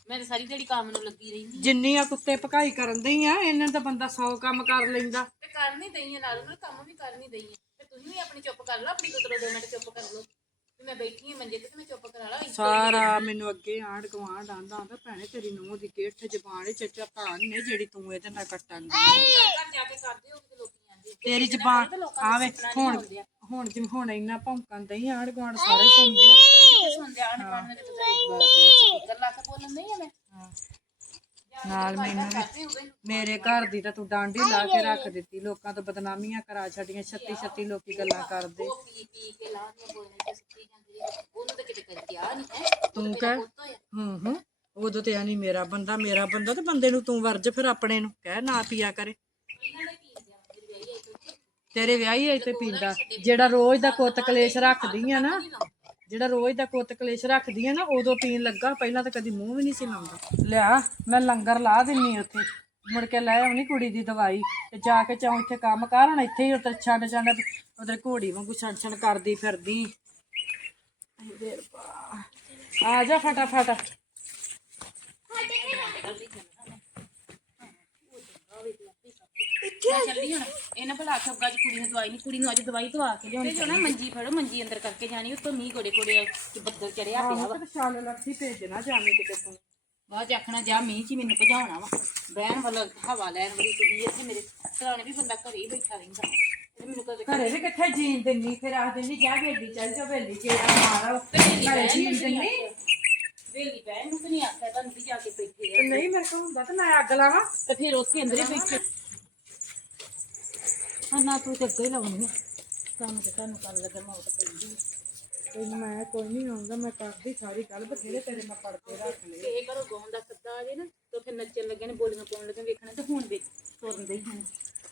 [SPEAKER 1] ਮੈਂ ਤਾਂ ਸਾਰੀ ਦਿਹਾੜੀ ਕੰਮ ਨੂੰ ਲੱਗੀ ਰਹਿੰਦੀ
[SPEAKER 2] ਜਿੰਨੀਆਂ ਕੁੱਤੇ ਭਕਾਈ ਕਰਨ ਦੀ ਆ ਇਹਨਾਂ ਦਾ ਬੰਦਾ 100 ਕੰਮ ਕਰ ਲੈਂਦਾ।
[SPEAKER 1] ਤੇ ਕਰ ਨਹੀਂ ਦਈ ਆ ਨਾਲ ਨਾਲ ਕੰਮ ਵੀ ਕਰ ਨਹੀਂ ਦਈ ਆ। ਤੇ ਤੁਸੀਂ ਵੀ ਆਪਣੀ ਚੁੱਪ ਕਰ ਲਓ ਆਪਣੀ ਕੁਤਰੋ ਦੋ ਮਿੰਟ ਚੁੱਪ ਕਰ ਲਓ। ਤੇ ਮੈਂ ਬੈਠੀ ਆ ਮੰਜੇ ਤੇ ਤੇ ਮੈਂ ਚੁੱਪ ਕਰਾ ਲਾ
[SPEAKER 2] ਸਾਰਾ ਮੈਨੂੰ ਅੱਗੇ ਆਂਢ ਗੁਆਂਢ ਆਂਦਾ ਆਂਦਾ ਭੈਣੇ ਤੇਰੀ ਨੂੰਹ ਦੀ ਗਿੱਠ ਜ਼ਬਾਨ ਏ ਚੱਚਾ ਭਾਣ ਨੇ ਜਿਹੜੀ ਤੂੰ ਇਹਦੇ ਨਾਲ ਕੱਟਣ ਦੀ
[SPEAKER 1] ਘਰ ਜਾ ਕੇ ਕਰਦੇ ਹੋ ਕਿ ਲੋਕੀ ਆਂਦੇ
[SPEAKER 2] ਤੇਰੀ ਜ਼ਬਾਨ ਆਵੇ ਹੁਣ ਹੁਣ ਜਿਵੇਂ ਹੁਣ ਇੰਨਾ ਭੌਂਕਣ ਦਈ ਆਂਢ ਗੁਆਂਢ ਸਾਰੇ ਸੁਣਦੇ ਆ।
[SPEAKER 1] ਸੁਣਦੇ ਆਣ ਕਾਣ ਦੇ ਬਜ਼ਾਈ ਗੱਲਾਂ ਤਾਂ ਬੋਲਣ ਨਹੀਂ ਆ ਮੈਂ।
[SPEAKER 2] ਨਾਲ ਮੈਨੂੰ ਵੀ ਮੇਰੇ ਘਰ ਦੀ ਤਾਂ ਤੂੰ ਡਾਂਡੀ ਲਾ ਕੇ ਰੱਖ ਦਿੱਤੀ ਲੋਕਾਂ ਤੋਂ ਬਦਨਾਮੀਆਂ ਕਰਾ ਛੱਡੀਆਂ ਛੱਤੀ ਛੱਤੀ ਲੋਕੀ ਗੱਲਾਂ ਕਰਦੇ।
[SPEAKER 1] ਤੇ ਨਹੀਂ
[SPEAKER 2] ਕਹਿ ਹੂੰ? ਹੂੰ ਉਦੋਂ ਤੇ ਆਨੀ ਮੇਰਾ ਬੰਦਾ ਮੇਰਾ ਬੰਦਾ ਤੇ ਬੰਦੇ ਨੂੰ ਤੂੰ ਵਰਜ ਫਿਰ ਆਪਣੇ ਨੂੰ। ਕਹਿ ਨਾ ਪੀਆ ਕਰੇ। ਤੇਰੇ ਵਿਆਹੀ ਐ ਤੇ ਪੀਂਦਾ। ਜਿਹੜਾ ਰੋਜ਼ ਦਾ ਕੁੱਤ ਕਲੇਸ਼ ਰੱਖਦੀ ਆ ਨਾ। ਜਿਹੜਾ ਰੋਜ਼ ਦਾ ਕੁੱਤ ਕਲੇਸ਼ ਰੱਖਦੀ ਆ ਨਾ ਉਦੋਂ ਪੀਣ ਲੱਗਾ। ਪਹਿਲਾਂ ਤਾਂ ਕਦੀ ਮੂੰਹ ਵੀ ਨਹੀਂ ਸੀ ਲਾਉਂਦਾ। ਲਿਆ ਮੈਂ ਲੰਗਰ ਲਾ ਦਿੰਨੀ ਉੱਥੇ। ਮੁੜ ਕੇ ਲੈ ਆਉਣੀ ਕੁੜੀ ਦੀ ਦਵਾਈ ਤੇ ਜਾ ਕੇ ਚਾਹ ਇੱਥੇ ਕੰਮ ਕਰ ਹੁਣ ਇੱਥੇ ਹੀ ਉੱਤੇ ਛੱਡ ਛੱਡ ਉਧਰ ਘੋੜੀ ਵਾਂਗੂ ਛਣ ਛਣ ਕਰਦੀ ਫਿਰਦੀ। ਆ ਜਾ ਫਟਾਫਟ।
[SPEAKER 1] ਮੈਂ ਚੱਲੀ ਹੁਣ ਇਹਨਾਂ ਭਲਾ ਆਖਿਆ ਅੱਜ ਕੁੜੀ ਨੂੰ ਦਵਾਈ ਨਹੀਂ ਕੁੜੀ ਨੂੰ ਅੱਜ ਦਵਾਈ ਦਵਾ ਕੇ ਲਿਆਉਣੀ ਤੇ ਨਾ ਮੰਜੀ ਫੜੋ ਮੰਜੀ ਅੰਦਰ ਕਰਕੇ ਜਾਣੀ ਉੱਤੋਂ ਮੀਂਹ ਗੋੜੇ ਗੋੜੇ ਤੇ ਬੱਦਲ ਚੜਿਆ ਪਿਆ ਵਾ।
[SPEAKER 2] ਤੇ ਛਾਲ ਲੱਥੀ ਭੇਜਣਾ ਜਾਮੀ ਕਿਤੇ ਤੂੰ।
[SPEAKER 1] ਬਾਅਦ ਚ ਆਖਣਾ ਜਾ ਮੀਂਹ ਚ ਹੀ ਮੈਨੂੰ ਭਜਾਉਣਾ ਵਾ। ਬਹਿਣ ਵਾਲਾ ਹਵਾ ਲੈਣ ਵਾਲੀ ਤੁਸੀਂ ਇੱਥੇ ਮੇਰੇ। ਸਰਾਣੇ ਵੀ ਬੰਦਾ ਘਰੇ ਹੀ ਬੈਠਾ ਰਹਿੰਦਾ। ਤੇ ਮੈਨੂੰ ਕਦੇ
[SPEAKER 2] ਘਰੇ ਵੀ ਕਿੱਥੇ ਜੀਣ ਦਿੰਨੀ ਫਿਰ ਆਖ ਦਿੰਦੀ ਜਾ ਵੇਲੀ ਚੱਲ ਜਾ ਵੇਲੀ ਕਿਹੜਾ ਮਾਰੋ ਘਰੇ ਜੀਣ ਦਿੰਨੀ।
[SPEAKER 1] ਵੇਲੀ ਬਹਿਣ ਨੂੰ ਤਾਂ ਨਹੀਂ ਆਖਿਆ ਤੁਹਾਨੂੰ ਵੀ ਜਾ ਕੇ ਬੈਠੇ
[SPEAKER 2] ਤੇ ਨਹੀਂ ਮੇਰੇ ਕੋਲ ਹੁੰਦਾ ਤੇ ਮੈਂ ਅੱਗ ਲਾਵਾਂ।
[SPEAKER 1] ਤੇ ਫਿਰ ਉੱਥੇ ਅੰਦਰ ਹੀ ਬੈਠੇ। ਹਾਂ ਨਾ ਤੂੰ ਤੇ ਅੱਗੇ ਹੀ ਲਾਉਣੀ ਆ। ਕੰਮ ਤੇ ਤੁਹਾਨੂੰ ਕਰ ਲੱਗਾ ਮੌਤ ਪੈਂਦੀ
[SPEAKER 2] ਤੈਨੂੰ ਮੈਂ ਕੋਈ ਨਹੀਂ ਆਉਂਦਾ ਮੈਂ ਕਰਦੀ ਸਾਰੀ ਗੱਲ ਬਥੇਰੇ ਤੇਰੇ ਮੈਂ ਪੜ ਕੇ ਰੱਖ ਲਏ।
[SPEAKER 1] ਇਹ ਘਰੋਂ ਗਾਉਣ ਦਾ ਸੱਦਾ ਆ ਜੇ ਨਾ ਤੇ ਫਿਰ ਨੱਚਣ ਲੱਗੇ ਨੇ ਬੋਲੀਆਂ ਪਾਉਣ ਲੱਗੇ ਵੇਖਣਾ ਤੇ ਹੁਣ ਵੇਖ ਤੁਰਨ ਦੇ ਹੀ ਹਨ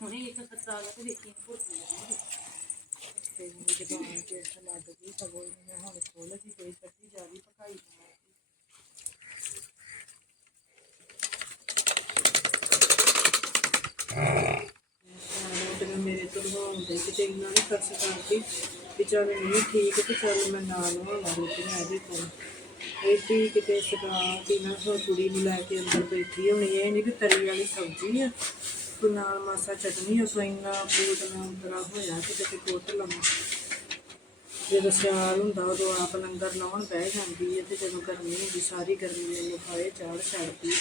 [SPEAKER 1] ਹੁਣੇ ਇੱਕ ਸੱਦਾ ਆ ਗਿਆ ਤੇ ਵੇਖੀ ਨੂੰ ਭੁੱਖ ਲੱਗੀ
[SPEAKER 2] ਤੇ ਮੇਰੀ ਜ਼ਬਾਨ ਤੇ ਲੱਗ ਗਈ ਸਗੋਂ ਇਹਨੂੰ ਮੈਂ ਹੁਣ ਖੋਲ ਦੀ ਕੋਈ ਸੱਚੀ ਜਾਰੀ ਪਕਾਈ ਨਾ ਰੋਟੀਆਂ ਮੇਰੇ ਤੋਂ ਲਵਾਉਂਦੇ ਕਿਤੇ ਇੰਨਾ ਨਹੀਂ ਖਰਚ ਕਰਦੀ ਵੀ ਚੱਲ ਨਹੀਂ ਠੀਕ ਤੇ ਚੱਲ ਮੈਂ ਨਾਲ ਲਵਾਉਣਾ ਰੋਟੀਆਂ ਇਹਦੇ ਕੋਲ ਇਹਦੀ ਕਿਤੇ ਸਦਾ ਕਿ ਨਾ ਸੋ ਕੁੜੀ ਨੂੰ ਲੈ ਕੇ ਅੰਦਰ ਬੈਠੀ ਹੋਣੀ ਇਹ ਨਹੀਂ ਕਿ ਤਰੀ ਵਾਲੀ ਸਬਜ਼ੀ ਆ, ਕੋਈ ਨਾਲ ਮਾਸਾ ਚਟਨੀ ਉਸ ਇੰਨਾ ਬੂਟ ਨਾ ਅੰਦਰਾ ਹੋਇਆ ਕਿ ਕਿਤੇ ਕੋਟ ਲਵਾਂ। ਜਦੋਂ ਸਿਆਲ ਹੁੰਦਾ ਉਦੋਂ ਆਪ ਲੰਗਰ ਲਾਉਣ ਬਹਿ ਜਾਂਦੀ ਹੈ ਤੇ ਜਦੋਂ ਗਰਮੀ ਹੁੰਦੀ ਸਾਰੀ ਗਰਮੀ ਮੈਨੂੰ ਖਾਏ ਚਾੜ ਛੱਡਦੀ।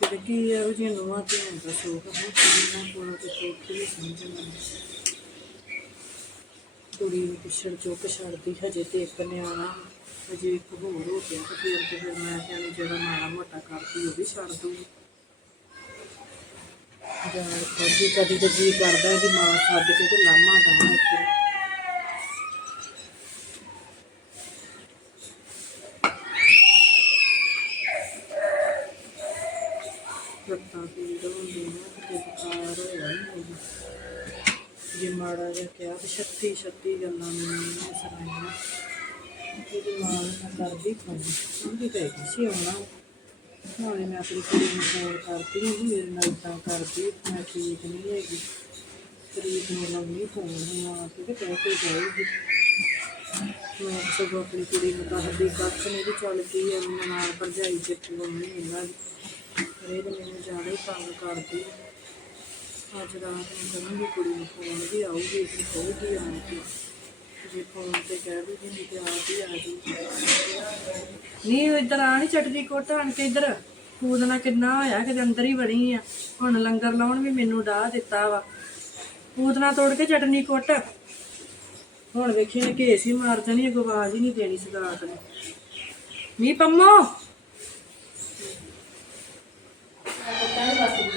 [SPEAKER 2] ਤੇ ਕੀ ਇਹੋ ਜਿਹੀਆਂ ਨੂੰਹਾਂ ਧੀਆਂ ਦਾ ਸ਼ੌਕ ਹੈ ਕੁੜੀ ਨਾਲ ਤੇ ਸੋਚ ਵੀ ਸਮਝਣਾ ਕੁੜੀ ਨੂੰ ਪਿਛੜ ਚੁੱਕ ਛੱਡਦੀ, ਹਜੇ ਤੇ ਇੱਕ ਨਿਆਣਾ, ਹਜੇ ਇੱਕ ਹੋਰ ਹੋ ਗਿਆ, ਤੇ ਫਿਰ ਤੇ ਫਿਰ ਮੈਂ ਕਹਿੰਦੀ ਜਿਹੜਾ ਮਾੜਾ ਮੋਟਾ ਕਰਦੀ, ਉਹ ਵੀ ਛੱਡ ਦੂੰਗੀ ਜਾਂ ਕਦੀ ਕਦੀ ਤੇ ਜੀ ਕਰਦਾ ਇਹਦੀ ਮਾਂ ਛੱਡ ਕੇ ਤੇ ਲਾਮਾ ਦਵਾਂ ਇੱਕ ਲੱਤਾਂ ਪੀੜ ਹੁੰਦੀਆਂ ਕਿਤੇ ਬੁਖਾਰ ਹੋਇਆ ਨਹੀਂ ਜੇ ਮਾੜਾ ਜਿਹਾ ਕਿਹਾ ਤੇ ਛੱਤੀ ਛੱਤੀ ਗੱਲਾਂ ਮੈਨੂੰ ਸੁਣਾਈਆਂ ਇਹਦੀ ਮਾਂ ਨੂੰ ਮੈਂ ਕਰਦੀ ਫੋਨ ਉਹਦੀ ਤਾਂ ਇੱਕ ਸੀ ਆਉਣਾ ਨਾਲੇ ਮੈਂ ਆਪਣੀ ਕੁੜੀ ਨੂੰ ਫੋਨ ਕਰਦੀ ਹਾਂ ਮੇਰੇ ਨਾਲ ਇੱਦਾਂ ਕਰਦੀ ਮੈਂ ਠੀਕ ਨਹੀਂ ਹੈਗੀ ਤਰੀਕ ਨੂੰ ਲਾਉਣੀ ਫੋਨ ਨੂੰ ਆ ਕੇ ਤੇ ਕਹਿ ਕੇ ਜਾਊਗੀ ਮੈਂ ਤਾਂ ਸਗੋਂ ਆਪਣੀ ਕੁੜੀ ਨੂੰ ਦੱਸਦੀ ਕੱਖ ਨਹੀਂ ਵੀ ਚੱਲ ਕੀ ਹੈ ਨਾਲ ਭਰਜਾਈ ਚ ਲਾਉਣੀ ਇਹਨਾਂ ਦੀ ਪਰ ਮੈਨੂੰ ਜ਼ਿਆਦਾ ਤੰਗ ਕਰਦੀ। ਅੱਜ ਰਾਤ ਨੂੰ ਕਰੂੰਗੀ ਕੁੜੀ ਨੂੰ ਫੋਨ ਵੀ ਆਊਗੀ ਤੇ ਕਹੂਗੀ ਆਣ ਕੇ। ਜੇ ਫੋਨ ਤੇ ਕਹਿ ਦੂਗੀ, ਨਹੀਂ ਤੇ ਆਪ ਹੀ ਆ ਜੀ। ਨਹੀਂ ਇੱਧਰ ਆ ਨਹੀਂ ਚਟਨੀ ਕੋਟ ਆਣ ਕੇ ਇੱਧਰ। ਕੂਦਣਾ ਕਿੰਨਾ ਹੋਇਆ, ਕਿਤੇ ਅੰਦਰ ਹੀ ਬਣੀ ਆ। ਹੁਣ ਲੰਗਰ ਲਾਉਣ ਵੀ ਮੈਨੂੰ ਡਾਹ ਦਿੱਤਾ ਵਾ। ਕੂਦਣਾ ਤੋੜ ਕੇ ਚਟਨੀ ਕੁੱਟ। ਹੁਣ ਵੇਖੀ ਨੇ ਘੇਸ ਹੀ ਮਾਰ ਦੇਣੀ, ਅੱਗੋਂ ਹੀ ਨਹੀਂ ਦੇਣੀ ਸਗਾਤ ਨੇ। ਮੀ ਪੰਮੋ!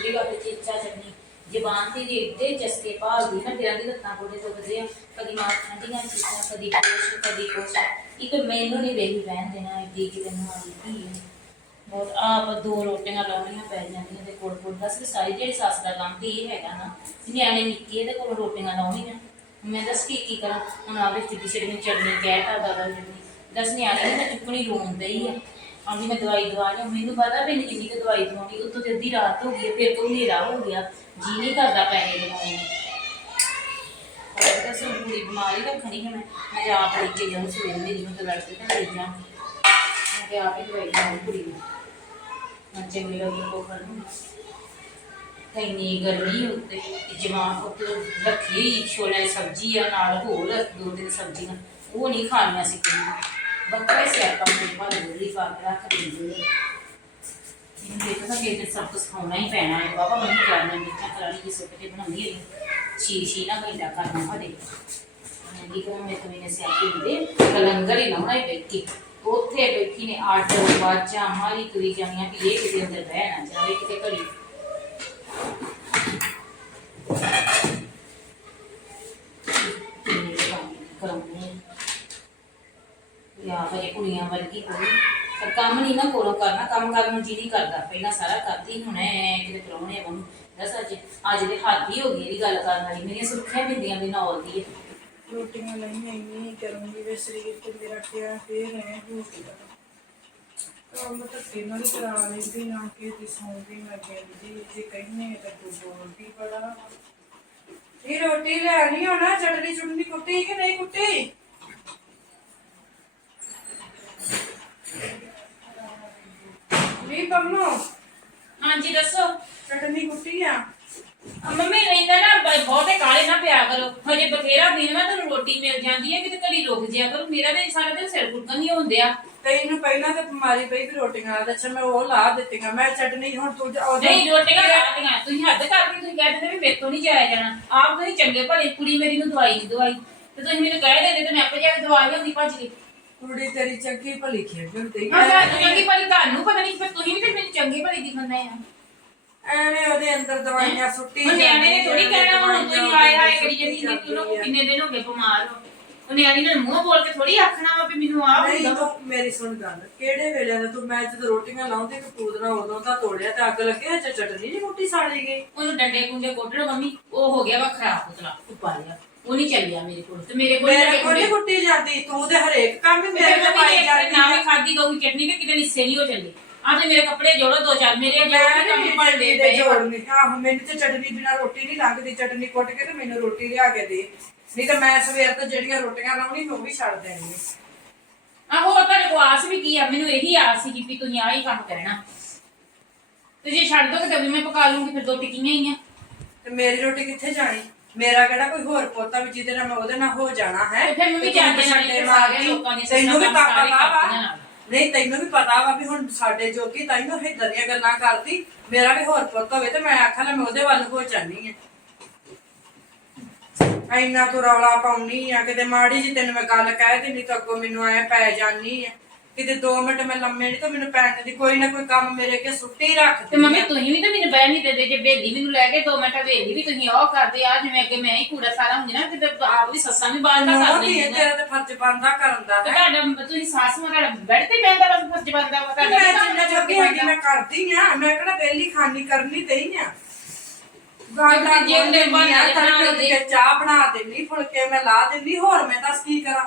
[SPEAKER 1] ਨਹੀਂ ਬਸ ਬੁੱਢੀ ਚੰਨੀ, ਜ਼ਬਾਨ ਤੇ ਜੇ ਇੱਡੇ ਚਸਕੇ ਭਾਲਦੀ ਨਾ ਦੀ ਲੱਤਾਂ ਕੋਡੇ ਦੁਖਦੇ ਆ, ਕਦੀ ਮਾਰ ਠੰਡੀਆਂ ਚੀਜ਼ਾਂ, ਕਦੀ ਕੁਛ ਕਦੀ ਕੁਛ। ਇੱਕ ਮੈਨੂੰ ਨਹੀਂ ਵੇਹੀ ਰਹਿਣ ਦੇਣਾ, ਇੱਡੀ ਕਿ ਦਿਨ ਆ। ਗਈ ਬਹੁਤ ਆਪ ਦੋ ਰੋਟੀਆਂ ਲਾਉਣੀਆਂ ਪੈ ਜਾਂਦੀਆਂ ਤੇ ਕੋਲ ਕੋਲ, ਬਸ ਸਾਰੀ ਜਿਹੜੀ ਸੱਸ ਦਾ ਕੰਮ ਤੇ ਇਹ ਹੈਗਾ ਨਾ ਨਿਆਣੇ ਨਿੱਕੇ ਇਹਦੇ ਕੋਲ ਰੋਟੀਆਂ ਲਾਉਣੀਆਂ। ਮੈਂ ਦੱਸ ਕੀ ਕੀ ਕਰਾਂ, ਹੁਣ ਆਵੇ ਸਿੱਧੀ ਸਿੱਧੀ ਚੜਨੀ ਕਹਿਤਾ ਦਾਦਾ ਜੀ ਦਸ ਨਿਆਣੇ ਨੇ ਚੁੱਕਣੀ ਰੋਂਦੇ ਹੀ ਆ। ਆ ਮੈਂ ਦਵਾਈ ਦਵਾ ਲਿਆ ਮੈਨੂੰ ਪਤਾ ਵੀ ਨਹੀਂ ਜਿੰਨੀ ਕੁ ਦਵਾਈ ਦਵਾਉਣੀ ਉੱਤੋਂ ਤੇ ਅੱਧੀ ਰਾਤ ਹੋ ਗਈ ਹੈ, ਫਿਰ ਤੋਂ ਹਨੇਰਾ ਹੋ ਗਿਆ ਜੀ ਨਹੀਂ ਕਰਦਾ ਪੈਸੇ ਦਵਾਉਣ ਨੂੰ। ਹੋਰ ਤਾਂ ਸਭ ਪੂਰੀ ਬਿਮਾਰੀ ਰੱਖਣੀ ਹੈ ਮੈਂ ਮੈਂ ਜਾ ਆਪ ਲੈ ਕੇ ਜਾਉਂ ਸਵੇਰ ਮੇਰੀ ਨੂੰ ਤਾਂ ਲੜਕੇ ਤਾਂ ਲੈ। ਜਾ ਮੈਂ ਕਿ ਆਪ ਹੀ ਦਵਾਈ ਦਵਾਉਂ ਕੁੜੀ ਨੂੰ ਮੈਂ ਚੰਗੀ ਲੱਗੀ ਕੋ ਕਰਨੀ ਇੰਨੀ ਗਰਮੀ ਉੱਤੇ ਜਮਾਨ ਉੱਤੇ ਰੱਖੀ ਹੋਈ ਛੋਲੇ ਦੀ ਸਬਜ਼ੀ ਆ ਨਾਲ ਹੋਰ ਦੋ ਤਿੰਨ ਸਬਜ਼ੀਆਂ ਉਹ ਨਹੀਂ ਖਾਣੀਆਂ ਸੀ ਕੋਈ। ਬੱਕਰੇ ਸਿਆਪਾ ਮੇਰੇ ਭਾਲੇ ਦੀ ਪਾ ਰੱਖ ਦਿੰਦੇ ਨੇ। ਇਹਨੂੰ ਦੇਖਦਾ ਕਿ ਇਹ ਸਭ ਕੁਝ ਖਾਣਾ ਹੀ ਪੈਣਾ ਹੈ। ਬਾਬਾ ਮੈਨੂੰ ਕਰਨਾ ਮਿੱਠਾ ਕਰਾਣੀ ਜਿਸ ਤੇ ਬਣਾਉਂਦੀ ਹੈ। ਛੀ ਛੀ ਨਾ ਪੈਂਦਾ ਕਰਨਾ ਸਾਡੇ ਮੈਂ ਕੀ ਕਰਾਂ ਮੈਂ ਤੁਹਾਨੂੰ ਸਿਆਪੇ ਹੁੰਦੇ ਲੰਗਰ ਹੀ ਲਾਉਣਾ ਹੀ ਬੈਠੀ ਉੱਥੇ ਬੈਠੀ ਨੇ ਆਟੋ ਬਾਚਾ ਮਾਰੀ ਕਰੀ ਜਾਣੀਆਂ ਕਿ ਇਹ ਕਿਤੇ ਅੰਦਰ ਬਹਿ ਨਾ ਜਾਵੇ, ਕਿਤੇ ਘੜੀ। ਕਰਾਉਣੀ ਯਾ ਬੜੇ ਕੁੜੀਆਂ ਵਰਗੀ ਕੋਈ। ਪਰ ਕੰਮ ਨਹੀਂ ਨਾ ਕੋਲੋਂ ਕਰਨਾ, ਕੰਮ ਕਰਨ ਨੂੰ ਜੀ ਨਹੀਂ ਕਰਦਾ। ਪਹਿਲਾਂ ਸਾਰਾ ਕਰਦੀ, ਹੁਣ ਐ ਕਿਤੇ ਕਰਾਉਣੇ ਆ ਦੱਸ ਅੱਜ ਅੱਜ ਦੇ ਹੱਥ ਹੀ ਹੋ ਗਈ ਇਹਦੀ ਗੱਲ ਕਰਨ ਵਾਲੀ। ਮੇਰੀਆਂ ਸੁਰਖੀਆਂ ਬਿੰਦੀਆਂ ਵੀ ਨਾਲ ਦੀ ਹੈ
[SPEAKER 2] ਰੋਟੀਆਂ ਨਹੀਂ ਇੰਨੀ ਕਰੂੰਗੀ ਵੇ ਸਰੀਰ ਤੇ ਮੇਰਾ ਕਿਆ ਫੇਰ ਐ ਹੋ ਗਿਆ। ਕੰਮ ਤਾਂ ਤੇ ਨਾਲ ਕਰਾ ਲੈਂਦੀ, ਨਾ ਕਿ ਤੇ ਸੌਂਦੀ ਮੈਂ ਕਹਿੰਦੀ ਜੇ ਕਹਿੰਨੇ ਤਾਂ ਤੂੰ ਬੋਲਦੀ ਬੜਾ। ਇਹ ਰੋਟੀ ਲੈਣੀ ਹੋਣਾ ਚਟਨੀ ਚੁਟਨੀ ਕੁੱਟੀ ਕਿ ਨਹੀਂ ਕੁੱਟੀ? ਵੀ ਪੰਮੋ
[SPEAKER 1] ਹਾਂਜੀ ਦੱਸੋ।
[SPEAKER 2] ਚਟਨੀ ਕੁੱਟੀ ਆ।
[SPEAKER 1] ਆ ਮੰਮੀ ਰਹਿੰਦਾ ਨਾ ਬ- ਬਹੁਤੇ ਕਾਲੇ ਨਾ ਪਿਆ ਕਰੋ। ਹਜੇ ਬਥੇਰਾ ਦਿਨ ਮੈਂ ਤੁਹਾਨੂੰ ਰੋਟੀ ਮਿਲ ਜਾਂਦੀ ਹੈ ਕਿਤੇ ਘੜੀ ਰੁਕ ਜਿਆ ਕਰੋ। ਮੇਰਾ ਤੇ ਸਾਰਾ ਦਿਨ ਸਿਰ ਫੁਲਕਣ ਨਹੀਂ ਹੁੰਦਿਆ
[SPEAKER 2] ਤੈਨੂੰ ਪਹਿਲਾਂ ਤਾਂ ਬਿਮਾਰੀ ਪਈ ਵੀ ਰੋਟੀਆਂ ਦਾ ਅੱਛਾ ਮੈਂ ਉਹ ਲਾ ਦਿੱਤੀਆਂ। ਮੈਂ ਚਟਨੀ ਹੁਣ ਤੂੰ ਜਾ- ਉਦੋਂ-
[SPEAKER 1] ਨਹੀਂ ਰੋਟੀਆਂ ਖਾਦੀਆਂ ਤੁਸੀਂ ਹੱਦ ਕਰਦੀ ਤੁਸੀਂ ਕਹਿ ਦਿੰਦੇ ਵੀ ਮੇਰੇ ਤੋਂ ਨਹੀਂ ਜਾਇਆ ਜਾਣਾ। ਆਪ ਤੁਸੀਂ ਚੰਗੇ ਭਲੇ ਕੁੜੀ ਮੇਰੀ ਨੂੰ ਦਵਾਈ ਨਹੀਂ ਦਵਾਈ। ਤੇ ਤੁਸੀਂ ਮੈਨੂੰ ਕਹਿ ਦਿੰਦੇ ਤੇ ਮੈਂ ਆਪੇ ਜਾ ਕੇ ਦਵਾਈ ਲਿਆਉਂਦੀ ਭੱਜ ਕੇ।
[SPEAKER 2] ਕੁੜੀ ਤੇਰੀ ਚੰਗੀ ਭਲੀ ਖੇਡ ਹੁੰਦੀ
[SPEAKER 1] ਹਾਂ ਮੈਂ ਚੰਗੀ ਭਲੀ ਤੁਹਾਨੂੰ ਪਤਾ ਨਹੀਂ ਫਿਰ ਤੁਸੀਂ ਵੀ ਤੇ ਮੈਨੂੰ ਚੰਗੀ ਭਲੀ ਦਿਖਦੇ ਆ।
[SPEAKER 2] ਐਵੇਂ ਉਹਦੇ ਅੰਦਰ ਦਵਾਈਆਂ ਸੁੱਟੀ
[SPEAKER 1] ਉਹ ਨਿਆਣੇ ਨੇ ਥੋੜੀ
[SPEAKER 2] ਜਾਂਦੀਆਂ,
[SPEAKER 1] ਕਹਿਣਾ ਹੁਣ ਤੁਸੀਂ
[SPEAKER 2] ਦਵਾਈਆਂ
[SPEAKER 1] ਹਾਏ ਹਾਏ ਕਰੀ
[SPEAKER 2] ਸੁੱਟੀ
[SPEAKER 1] ਜਾਂਦੀ ਕਿ
[SPEAKER 2] ਜਾਂਦੀ ਆ।
[SPEAKER 1] ਕਿੰਨੇ ਦਿਨ ਹੋ ਗਏ ਬਿਮਾਰ ਹੋ। ਉਹ ਨਿਆਣੀ ਨੇ ਮੂੰਹ ਬੋਲ ਕੇ ਥੋੜੀ ਆਖਣਾ ਵਾ ਵੀ ਮੈਨੂੰ ਆਹ
[SPEAKER 2] ਨਹੀਂ
[SPEAKER 1] ਹੁੰਦਾ।
[SPEAKER 2] ਤੂੰ ਮੇਰੀ ਸੁਣ ਗੱਲ ਕਿਹੜੇ ਵੇਲੇ ਦਾ ਤੂੰ ਮੈਂ ਜਦੋਂ ਰੋਟੀਆਂ ਲਾਉਂਦੀ ਤੇ ਪੂਦਨਾ ਉਦੋਂ ਤਾਂ ਤੋੜਿਆ ਤੇ ਅੱਗ ਲੱਗੇ ਚ ਚਟਨੀ ਨਹੀਂ ਰੋਟੀ ਸਾੜੀ ਗਈ।
[SPEAKER 1] ਉਹਨੂੰ ਡੰਡੇ ਕੁੰਡੇ ਕੋਟੜ ਮੰਮੀ ਉਹ ਹੋ ਗਿਆ ਵਾ ਖਰਾਬ ਪੁਤਲਾ। ਉੱਪਾ ਲਿਆ। ਉਹ ਨਹੀਂ ਚੱਲਿਆ ਮੇਰੇ ਕੋਲ। ਤੇ ਮੇਰੇ ਕੋਲ
[SPEAKER 2] ਮੇਰੇ ਕੋਲ ਨਹੀਂ ਕੁੱਟੀ ਜਾਂਦੀ ਤੂੰ ਤੇ ਹਰੇਕ ਕੰਮ ਹੀ ਮੇਰੇ ਤੇ ਪਾਈ ਜਾਂਦੀ
[SPEAKER 1] ਨਾ। ਵੀ ਖਾਦੀ ਗਊ ਚਟਨੀ ਤੇ ਕਿਤੇ ਹਿੱਸੇ ਨਹੀਂ ਹੋ ਚੱਲੇ ਆ ਤੇ ਮੇਰੇ ਕੱਪੜੇ ਜੋੜੋ ਦੋ ਚਾਰ ਮੇਰੇ
[SPEAKER 2] ਮੈਂ
[SPEAKER 1] ਕੰਮ ਪੜਦੇ ਪਏ।
[SPEAKER 2] ਜੋੜਨੀ। ਆਹੋ ਮੈਨੂੰ ਤੇ ਚਟਨੀ ਬਿਨਾ ਰੋਟੀ ਨਹੀਂ ਲੰਘਦੀ। ਚਟਨੀ ਕੁੱਟ ਕੇ ਤੇ ਮੈਨੂੰ ਰੋਟੀ ਲਿਆ ਕੇ ਦੇ। ਨਹੀਂ ਤਾਂ ਮੈਂ ਸਵੇਰ ਤੋਂ ਜਿਹੜੀਆਂ ਰੋਟੀਆਂ ਲਾਉਣੀ ਉਹ ਵੀ ਛੱਡ ਦੇਣੀ
[SPEAKER 1] ਆਹੋ ਤੁਹਾਡੇ ਕੋਲ ਆਸ ਵੀ ਕੀ ਆ? ਮੈਨੂੰ ਇਹੀ ਆਸ ਸੀ ਕਿ ਤੁਸੀਂ ਆਹ ਹੀ ਕੰਮ ਕਰਨਾ। ਤੇ ਜੇ ਛੱਡ ਦੋ ਤਾਂ ਵੀ ਮੈਂ ਪਕਾ ਲੂੰਗੀ ਫਿਰ ਦੋ ਟਿੱਕੀਆਂ ਹੀ ਆ।
[SPEAKER 2] ਤੇ ਮੇਰੀ ਰੋਟੀ ਕਿੱਥੇ ਜਾਣੀ? ਮੇਰਾ ਕਿਹੜਾ ਕੋਈ ਹੋਰ ਪੋਤਾ ਵੀ ਜਿਹਦੇ ਨਾਲ ਮੈਂ ਉਹਦੇ ਨਾਲ ਹੋ ਜਾਣਾ ਹੈ
[SPEAKER 1] ਤੇ ਫਿਰ ਮੰਮੀ
[SPEAKER 2] ਤੇ
[SPEAKER 1] ਸਾਰੇ ਲੋਕਾਂ
[SPEAKER 2] ਤੈਨੂੰ ਵੀ ਪਤਾ ਵਾ।
[SPEAKER 1] ਕਰਦੀਆਂ ਨਾਲ।
[SPEAKER 2] ਨਹੀਂ ਤੈਨੂੰ ਵੀ ਪਤਾ ਵਾ ਵੀ ਹੁਣ ਸਾਡੇ ਜੋਗੀ ਤੈਨੂੰ ਦੀਆਂ ਗੱਲਾਂ ਕਰਦੀ। ਮੇਰਾ ਵੀ ਹੋਰ ਪੁੱਤ ਹੋਵੇ ਤੇ ਮੈਂ ਆਖਾਂ ਲੈ ਮੈਂ ਉਹਦੇ ਵੱਲ ਹੋ ਜਾਨੀ ਆ। ਇੰਨਾ ਤੂੰ ਰੌਲਾ ਪਾਉਣੀ ਆ ਕਿਤੇ ਮਾੜੀ ਜੀ ਤੈਨੂੰ ਮੈਂ ਗੱਲ ਕਹਿ ਦਿੰਦੀ ਤਾਂ ਅੱਗੋਂ ਮੈਨੂੰ ਐ ਪੈ ਜਾਨੀ ਆ। ਕਿਤੇ 2 ਮਿੰਟ ਮੈਂ ਲੰਮੇ ਨਹੀਂ ਤਾਂ ਮੈਨੂੰ ਪੈਣ ਦੀ ਕੋਈ ਨਾ ਕੋਈ ਕੰਮ ਮੇਰੇ ਅੱਗੇ ਸੁੱਟੀ ਰੱਖ
[SPEAKER 1] ਤੇ ਮੰਮੀ ਤੁਸੀਂ ਵੀ ਤਾਂ ਮੈਨੂੰ ਬਹਿ ਨਹੀਂ ਦਿੰਦੇ ਜੇ ਬੇਲੀ ਮੈਨੂੰ ਲੈ ਕੇ ਦੋ ਮਿੰਟ ਵੇਲੀ ਵੀ ਤੁਸੀਂ ਉਹ ਕਰਦੇ ਆ ਜਿਵੇਂ ਅੱਗੇ ਮੈਂ ਹੀ ਕੂੜਾ ਸਾਰਾ ਹੁੰਦੀ ਨਾ ਕਿਤੇ ਆਪ ਦੀ ਸੱਸਾਂ ਵੀ ਬਾਹਰ ਦਾ ਕਰ
[SPEAKER 2] ਨੋਤੀ
[SPEAKER 1] ਦਿੰਦੀਆਂ
[SPEAKER 2] ਤੇਰਾ ਤੇ ਫਰਜ਼ ਬਣਦਾ ਕਰਨ ਦਾ ਹੈ।
[SPEAKER 1] ਤੁਹਾਡਾ ਤੁਸੀਂ ਸੱਸ ਮਾਂ ਤੁਹਾਡਾ ਬੈਠ ਤੇ ਬੈਠਦਾ ਬਸ ਫਰਜ਼ ਬਣਦਾ ਵਾ ਤੁਹਾਡਾ
[SPEAKER 2] ਮੈਂ
[SPEAKER 1] ਵੀ
[SPEAKER 2] ਜਿੰਨਾ
[SPEAKER 1] ਜੋਗੀ
[SPEAKER 2] ਹੈਗੀ ਮੈਂ ਕਰਦੀ ਆ ਮੈਂ ਕਿਹੜਾ ਬੇਲੀ ਖਾਨੀ ਕਰਨੀ ਤੇ ਆ। ਗੱਲ
[SPEAKER 1] ਜੇ ਉਹਨੇ ਬਣਾ।
[SPEAKER 2] ਕੇ ਚਾਹ ਬਣਾ ਦਿੰਦੀ ਫੁਲਕੇ ਮੈਂ ਲਾ ਦਿੰਦੀ ਹੋਰ ਮੈਂ ਦੱਸ ਕੀ ਕਰਾਂ?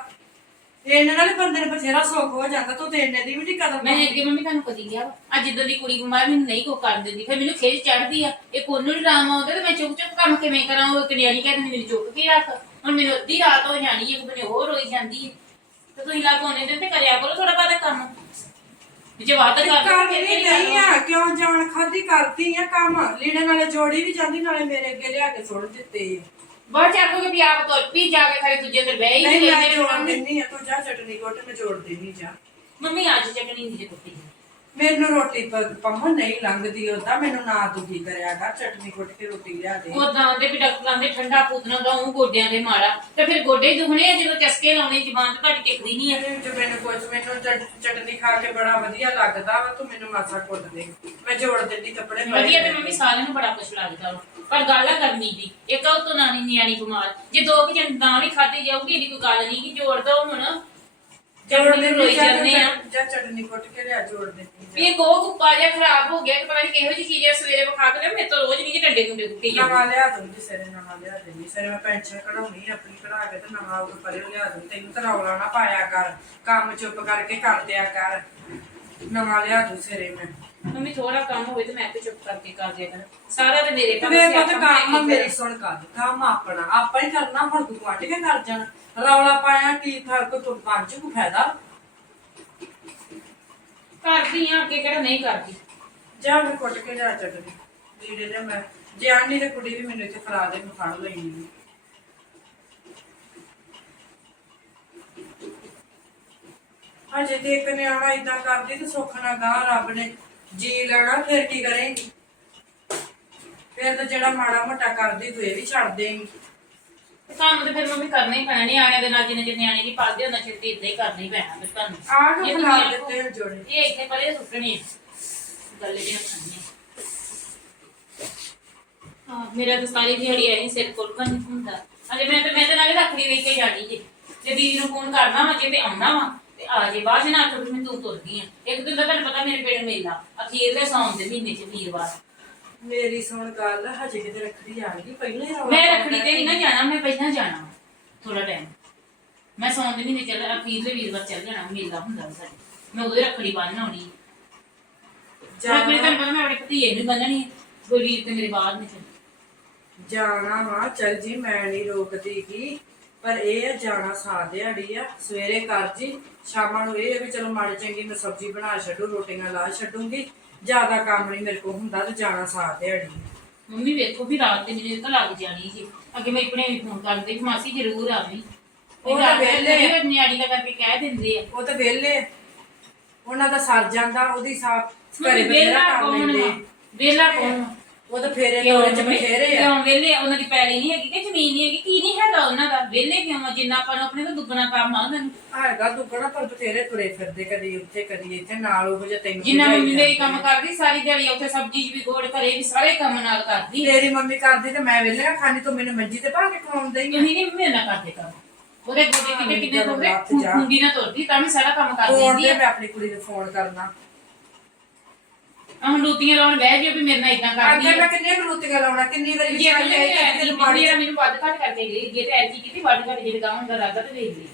[SPEAKER 2] ਇਹਨਾਂ ਨਾਲ ਹੀ ਬੰਦੇ ਨੇ ਬਥੇਰਾ ਸੁੱਖ ਹੋ ਜਾਂਦਾ ਤੂੰ ਤੇ ਇੰਨੇ ਦੀ ਵੀ ਨਹੀਂ ਕਦਰ
[SPEAKER 1] ਮੈਂ ਅੱਗੇ ਮੰਮੀ ਤੁਹਾਨੂੰ ਕਦੀ ਗਿਆ ਅੱਜ ਜਿੱਦਾਂ ਦੀ ਕੁੜੀ ਬਿਮਾਰ ਮੈਨੂੰ ਨਹੀਂ ਕੋ ਕਰ ਦਿੰਦੀ। ਫਿਰ ਮੈਨੂੰ ਖੇਜ ਚੜਦੀ ਆ। ਇਹ ਕੋਨੂੰ ਆਉਂਦਾ ਤੇ ਮੈਂ ਚੁੱਪ ਚੁੱਪ ਕੰਮ ਕਿਵੇਂ ਕਰਾਂ ਉਹ ਕਨਿਆਣੀ ਕਹਿੰਦੀ ਮੈਨੂੰ ਚੁੱਕ ਕੇ ਰੱਖ। ਹੁਣ ਮੈਨੂੰ ਅੱਧੀ ਰਾਤ ਹੋ ਜਾਣੀ ਹੈ ਇੱਕ ਬਨੇ ਹੋਰ ਰੋਈ ਜਾਂਦੀ ਹੈ ਤੇ ਤੁਸੀਂ ਲਾ ਕੋਨੇ ਦੇ ਤੇ ਕਰਿਆ ਕਰੋ ਥੋੜਾ ਬਹੁਤਾ ਕੰਮ। ਜੇ ਵਾਦਾ ਕਰ
[SPEAKER 2] ਨਹੀਂ ਆ? ਕਿਉਂ ਜਾਣ ਖਾਦੀ ਕਰਦੀ ਆ ਕੰਮ। ਲੀੜੇ ਨਾਲੇ ਜੋੜੀ ਵੀ ਜਾਂਦੀ ਨਾਲੇ ਮੇਰੇ ਅੱਗੇ ਲਿਆ ਕੇ ਸੁੱਟ ਦਿੱਤੇ
[SPEAKER 1] ਬਾਹਰ ਚੱਕੋਗੇ ਵੀ ਆਪ ਤੋਂ ਪੀ ਜਾ ਕੇ ਖਰੇ ਦੂਜੇ ਤੇ ਬਹਿ ਹੀ
[SPEAKER 2] ਨਹੀਂ
[SPEAKER 1] ਨਹੀਂ
[SPEAKER 2] ਮੈਂ ਜੋੜ ਆ ਤੂੰ ਜਾ ਚਟਨੀ ਕੋਟ ਮੈਂ ਜੋੜ ਦਿੰਦੀ ਜਾ
[SPEAKER 1] ਮੰਮੀ ਅੱਜ ਚਟਣੀ ਨਹੀਂ ਜੇ ਕੁੱਟੀ।
[SPEAKER 2] ਮੈਨੂੰ ਰੋਟੀ ਪੰਮੋ ਨਹੀਂ ਲੰਘਦੀ ਉਹਦਾ ਮੈਨੂੰ ਨਾ ਦੁਖੀ ਕਰਿਆ ਕਰ ਚਟਨੀ ਕੁੱਟ ਕੇ ਰੋਟੀ ਲਿਆ ਦੇ।
[SPEAKER 1] ਉਦਾਂ ਦੇ ਵੀ ਡਾਕਟਰਾਂ ਦੇ ਠੰਡਾ ਪੂਤਨਾ ਦਾ ਉਹ ਗੋਡਿਆਂ ਦੇ ਮਾੜਾ। ਤੇ ਫਿਰ ਗੋਡੇ ਹੀ ਦੁਖਣੇ ਆ ਜਦੋਂ ਚਸਕੇ ਲਾਉਣੇ ਜ਼ਬਾਨ ਤੇ ਤੁਹਾਡੀ ਟਿਕਦੀ ਨਹੀਂ ਆ।
[SPEAKER 2] ਜੇ ਮੈਨੂੰ ਕੁਝ ਮੈਨੂੰ ਚਟ- ਚਟਨੀ ਖਾ ਕੇ ਬੜਾ ਵਧੀਆ ਲੱਗਦਾ ਵਾ ਤੂੰ ਮੈਨੂੰ ਮਾਸਾ ਕੁੱਟ ਦੇ। ਮੈਂ ਜੋੜ ਦਿੰਦੀ ਕੱਪੜੇ
[SPEAKER 1] ਵਧੀਆ ਤੇ ਮੰਮੀ ਸਾਰਿਆਂ ਨੂੰ ਬੜਾ ਕੁਛ ਲੱਗਦਾ ਪਰ ਗੱਲ ਆ ਗਰਮੀ ਦੀ ਇੱਕ ਉਹ ਤੋਂ ਨਾਨੀ ਨਿਆਣੀ ਬਿਮਾਰ। ਜੇ ਦੋ ਕਿ ਜਨ ਦਾਂ ਵੀ ਖਾਦੀ ਜਾਊਗੀ ਇਹਦੀ ਕੋਈ ਗੱਲ ਨਹੀਂ ਕਿ ਜੋੜ ਦੋ ਹੁਣ।
[SPEAKER 2] ਜੋੜ
[SPEAKER 1] ਜੋੜ
[SPEAKER 2] ਦਿੰਦੀ
[SPEAKER 1] ਰੋਈ
[SPEAKER 2] ਜਾਂ
[SPEAKER 1] ਜਾਂਦੇ ਆ।
[SPEAKER 2] ਜਾਂ ਚਟਨੀ ਕੁੱਟ ਕੇ ਲਿਆ ਜੋੜ ਦਿੰਦੀ
[SPEAKER 1] ਵੀ ਇਹ ਗੋ ਗੁੱਪਾ ਜਿਹਾ ਖਰਾਬ ਹੋ ਗਿਆ ਕਿ ਪਤਾ ਨਹੀਂ ਕਿਹੋ ਜਿਹੀ ਚੀਜ਼ ਆ ਸਵੇਰੇ ਵਿਖਾ ਕੇ ਲਿਆ, ਮੇਰੇ ਤੋਂ ਰੋਜ਼ ਨਹੀਂ ਕਿ ਡੰਡੇ ਡੁੰਡੇ ਕੁੱਟੀ ਜਾਂਦੇ।
[SPEAKER 2] ਨਵਾਂ ਲਿਆ ਦੂੰਗੀ ਸਿਰੇ ਨਵਾਂ ਲਿਆ ਦਿੰਦੀ ਸਿਰੇ ਮੈਂ ਪੈਨਸ਼ਨ ਕਢਾਉਣੀ ਆ ਆਪਣੀ ਕਢਾ ਕੇ ਤੇ ਨਵਾਂ ਉਹ ਪਰੇ ਲਿਆ ਦੂੰ ਤੈਨੂੰ ਤਾਂ ਰੌਲਾ ਨਾ ਪਾਇਆ ਕਰ ਕੰਮ ਚੁੱਪ ਕਰਕੇ ਕਰ ਦਿਆ ਕਰ। ਨਵਾਂ ਲਿਆ ਦੂੰ ਸਿਰੇ ਮੈਂ।
[SPEAKER 1] ਮੰਮੀ ਥੋੜਾ ਕੰਮ ਹੋਵੇ ਤੇ ਮੈਂ ਆਪੇ ਚੁੱਪ ਕਰਕੇ ਕਰ ਦਿਆ ਕਰ। ਸਾਰਾ ਤੇ ਮੇਰੇ ਕੰਮ
[SPEAKER 2] ਵੇ
[SPEAKER 1] ਸਿਆਪਾ
[SPEAKER 2] ਪੁੱਤ
[SPEAKER 1] ਮੈਂ
[SPEAKER 2] ਕੰਮ
[SPEAKER 1] ਕੀ
[SPEAKER 2] ਮੇਰੀ
[SPEAKER 1] ਕਰਾਂ।
[SPEAKER 2] ਸੁਣ ਕਰ ਕੰਮ ਆਪਣਾ। ਆਪਾਂ ਹੀ ਕਰਨਾ ਹੁਣ ਤੂੰ ਕੱਢ ਕੇ ਕਰ ਜਾਣਾ। ਰੌਲਾ ਪਾਇਆ ਕੀ ਫ਼ਰਕ ਤੂੰ ਪੰਜ ਕੋ ਫਾਇਦਾ?
[SPEAKER 1] ਕਰਦੀ ਆ ਅੱਗੇ ਕਿਹੜਾ ਨਹੀਂ ਕਰਦੀ।
[SPEAKER 2] ਜਾ ਮੈਂ ਕੁੱਟ ਕੇ ਜਾ ਚਟਨੀ ਲੀੜੇ ਦੇ ਮੈਂ ਜੇ ਆਣੀ ਤੇ ਕੁੜੀ ਵੀ ਮੈਨੂੰ ਇੱਥੇ ਫੜਾ ਦੇ ਮੈਂ ਫੜ ਲੈਣੀ ਅਜੇ ਦੇਖ ਨੇ ਆਣਾ ਇਦਾਂ ਕਰਦੀ ਤੇ ਸੁੱਖ ਨਾ ਗਾਹ ਰੱਬ ਨੇ ਜੀ ਲੈਣਾ ਫਿਰ ਕੀ ਕਰੇਂਗੀ? ਫਿਰ ਤਾਂ ਜਿਹੜਾ ਮਾੜਾ ਮੋਟਾ ਕਰਦੀ ਤੂੰ ਇਹ ਵੀ ਛੱਡ ਦੇਂਗੀ।
[SPEAKER 1] ਕੰਮ ਤੇ ਫਿਰ ਮੰਮੀ ਕਰਨਾ ਹੀ ਪੈਣਾ ਨਿਆਣਿਆਂ ਦੇ ਨਾਲ ਜਿੰਨੇ ਜਿੰਨੇ ਨਿਆਣੇ ਨਹੀਂ ਪਾਲਦੇ ਉਹਨਾਂ ਚਿਰ ਤੇ ਇਦਾਂ ਹੀ ਕਰਨਾ ਹੀ ਪੈਣਾ ਫਿਰ ਤੁਹਾਨੂੰ।
[SPEAKER 2] ਆਹ ਨੂੰ
[SPEAKER 1] ਇਹ
[SPEAKER 2] ਖਿਲਾ
[SPEAKER 1] ਦੁਨੀਆ
[SPEAKER 2] ਦਿੱਤੇ ਜੋੜੇ।
[SPEAKER 1] ਇਹ ਇੱਥੇ ਪਰੇ ਸੁੱਟਣੇ ਆ। ਗੱਲੇ ਦੀਆਂ ਖਾਣੀਆਂ ਹਾਂ ਮੇਰਾ ਤਾਂ ਸਾਰੀ ਦਿਹਾੜੀ ਐ ਸਿਰ ਕੋਲਕਾ ਨਹੀਂ ਹੁੰਦਾ। ਅਜੇ ਮੈਂ ਤੇ ਮੈਂ ਤੇ ਨਾਲੇ ਰੱਖੜੀ ਵੇਖ ਕੇ ਜਾਣੀ ਜੇ। ਜੇ ਦੀਦੀ ਨੂੰ ਫੋਨ ਕਰਨਾ ਵਾ ਜੇ ਤੇ ਆਉਣਾ ਵਾ ਤੇ ਆ ਜੇ ਬਾਅਦ ਚ ਨਾ ਆਖੋ ਵੀ ਮੈਂ ਤੂੰ ਤੁਰਦੀ ਆ। ਇੱਕ ਦਿਨ ਤਾਂ ਤੁਹਾਨੂੰ ਪਤਾ ਮੇਰੇ ਪਿੰਡ ਮੇਲਾ ਅਖੀਰਲੇ ਸੌਣ ਦੇ ਮਹੀਨੇ ਚ ਵੀਰਵਾਰ।
[SPEAKER 2] ਮੇਰੀ ਸੁਣ ਗੱਲ ਹਜੇ ਕਿਤੇ ਰੱਖੜੀ ਆ ਗਈ ਪਹਿਲਾਂ ਹੀ ਰੌਲਾ
[SPEAKER 1] ਮੈਂ
[SPEAKER 2] ਪਾਉਣ
[SPEAKER 1] ਰੱਖੜੀ ਤੇ ਨਹੀਂ ਨਾ ਜਾਣਾ ਮੈਂ ਪਹਿਲਾਂ ਜਾਣਾ ਥੋੜਾ ਟਾਈਮ ਮੈਂ ਸੌਣ ਦੇ ਮਹੀਨੇ ਚੱਲ ਅਖੀਰਲੇ ਵੀਰਵਾਰ ਚੱਲ ਜਾਣਾ ਮੇਲਾ ਹੁੰਦਾ ਵਾ ਸਾਡੇ। ਮੈਂ ਉਹਦੇ ਰੱਖੜੀ ਬੰਨ੍ਹਣ ਆਉਣੀ
[SPEAKER 2] ਜਾਣਾ-
[SPEAKER 1] ਰੱਖੜੀ ਤੁਹਾਨੂੰ ਪਤਾ ਮੈਂ ਆਪਣੇ ਭਤੀਏ ਨੂੰ ਬੰਨਣੀ ਗੁਰਵੀਰ ਤੇ ਮੇਰੇ ਬਾਅਦ ਨੇ
[SPEAKER 2] ਜਾਣਾ ਵਾ ਚੱਲ ਜੀ ਮੈਂ ਨਹੀਂ ਰੋਕਦੀ ਕੀ ਪਰ ਇਹ ਆ ਜਾਣਾ ਸਾ ਦਿਹਾੜੀ ਆ ਸਵੇਰੇ ਕਰ ਜੀ ਸ਼ਾਮਾਂ ਨੂੰ ਇਹ ਆ ਵੀ ਚਲੋ ਮਾੜੀ ਚੰਗੀ ਮੈਂ ਸਬਜ਼ੀ ਬਣਾ ਛੱਡੂ ਰੋਟੀਆਂ ਲਾ ਛੱਡੂੰਗੀ ਜ਼ਿਆਦਾ ਕੰਮ ਨਹੀਂ ਮੇਰੇ ਕੋਲ ਹੁੰਦਾ ਤੇ ਜਾਣਾ ਸਾ ਦਿਹਾੜੀ।
[SPEAKER 1] ਮੰਮੀ ਵੇਖੋ ਵੀ ਰਾਤ ਦੇ ਮੇਰੇ ਤਾਂ ਲੱਗ ਜਾਣੀ ਸੀ ਅੱਗੇ ਮੇਰੇ ਭਣੇ ਵੀ ਫੋਨ ਕਰਦੇ ਵੀ ਮਾਸੀ ਜ਼ਰੂਰ ਆਵੀਂ।
[SPEAKER 2] ਉਹ ਤਾਂ ਵਿਹਲੇ।
[SPEAKER 1] ਨਿਆੜੀ ਦਾ ਕਰਕੇ ਕਹਿ ਦਿੰਦੇ ਆ।
[SPEAKER 2] ਉਹ ਤਾਂ ਵਿਹਲੇ। ਉਹਨਾਂ ਦਾ ਸਰ ਜਾਂਦਾ ਉਹਦੀ ਸਾਫ਼ ਘਰੇ ਬਥੇਰਾ
[SPEAKER 1] ਕੌਣ
[SPEAKER 2] ਲੈਂਦੇ।
[SPEAKER 1] ਵਾ ਵੇਲਾ ਕੌਣ?
[SPEAKER 2] ਉਹ ਤਾਂ ਫੇਰੇ
[SPEAKER 1] ਕਿਉਂ
[SPEAKER 2] ਤੋਰੇ ਚ? ਬਥੇਰੇ ਆ।
[SPEAKER 1] ਕਿਉਂ ਵੇਲੇ ਉਹਨਾਂ ਦੀ ਪੈਲੀ ਨਹੀਂ ਹੈਗੀ ਕਿ ਜ਼ਮੀਨ ਨਹੀਂ ਹੈਗੀ? ਕੀ ਨਹੀਂ ਹੈਗਾ ਉਹਨਾਂ ਦਾ? ਵੇਲੇ ਕਿਉਂ ਆ? ਜਿੰਨਾ ਆਪਾਂ ਨੂੰ ਆਪਣੇ ਤੋਂ ਦੁੱਗਣਾ ਕੰਮ ਆ ਉਹਨਾਂ ਨੂੰ।
[SPEAKER 2] ਹੈਗਾ ਦੁੱਗਣਾ ਪਰ ਬਥੇਰੇ ਤੁਰੇ ਫਿਰਦੇ ਕਦੀ ਉੱਥੇ ਕਦੀ ਇੱਥੇ ਨਾਲ ਉਹ ਜਿਹਾ ਤੈਨੂੰ
[SPEAKER 1] ਜਿੰਨਾ ਮੰਮੀ ਮੇਰੀ ਕੰਮ। ਕਰਦੀ ਸਾਰੀ ਦਿਹਾੜੀ ਉੱਥੇ ਸਬਜ਼ੀ ਚ ਵੀ ਗੋੜ ਘਰੇ ਵੀ ਸਾਰੇ ਕੰਮ ਨਾਲ ਕਰਦੀ।
[SPEAKER 2] ਤੇਰੀ ਮੰਮੀ ਕਰਦੀ ਤੇ ਮੈਂ ਵੇਲੇ ਖਾਣੀ ਤੋਂ ਮੈਨੂੰ ਮੰਜੀ ਤੇ ਪਾ ਕੇ ਖਵਾਉਂਦੇ ਹੀ
[SPEAKER 1] ਤੁਸੀਂ ਨਹੀਂ ਮੇਰੇ ਨਾਲ ਕਰਦੇ ਕੰਮ? ਉਹਦੇ ਗੋਡੇ ਕਿਤੇ ਕਿੰਨੇ ਤੋਰੇ
[SPEAKER 2] ਲੱਥ ਜਾ।
[SPEAKER 1] ਖੁੰਡੀ ਨਾ ਤਾਂ ਵੀ ਸਾਰਾ ਕੰਮ ਕਰ
[SPEAKER 2] ਫੋਨ
[SPEAKER 1] ਦਿੰਦੀ
[SPEAKER 2] ਤੇ
[SPEAKER 1] ਆ।
[SPEAKER 2] ਮੈਂ ਆਪਣੀ ਕੁੜੀ ਨੂੰ ਫੋਨ ਕਰਨਾ।
[SPEAKER 1] ਹੁਣ ਲੂਤੀਆਂ ਲਾਉਣ ਬਹਿ ਜਿਓ ਵੀ ਮੇਰੇ ਨਾਲ ਇਦਾਂ ਕਰਦੀ
[SPEAKER 2] ਅੱਗੇ ਮੈਂ ਕਿੰਨੀਆਂ ਕਰੂਤੀਆਂ ਲਾਉਣਾ ਕਿੰਨੀ ਵਾਰੀ
[SPEAKER 1] ਜੇ
[SPEAKER 2] ਵਿਚਾਰੀ ਆਈ ਕਿ ਮਾੜੀ
[SPEAKER 1] ਮੇਰਾ ਮੈਨੂੰ ਵੱਧ ਘੱਟ ਕਰਕੇ ਗਈ ਜੇ ਤੇ ਐਲਚੀ ਕੀਤੀ ਵੱਧ ਘੱਟ ਜਿਹੜੇ ਗਾਉਂ ਦਾ ਰਾਦਾ ਤੇ ਵੇਖ ਲਈ।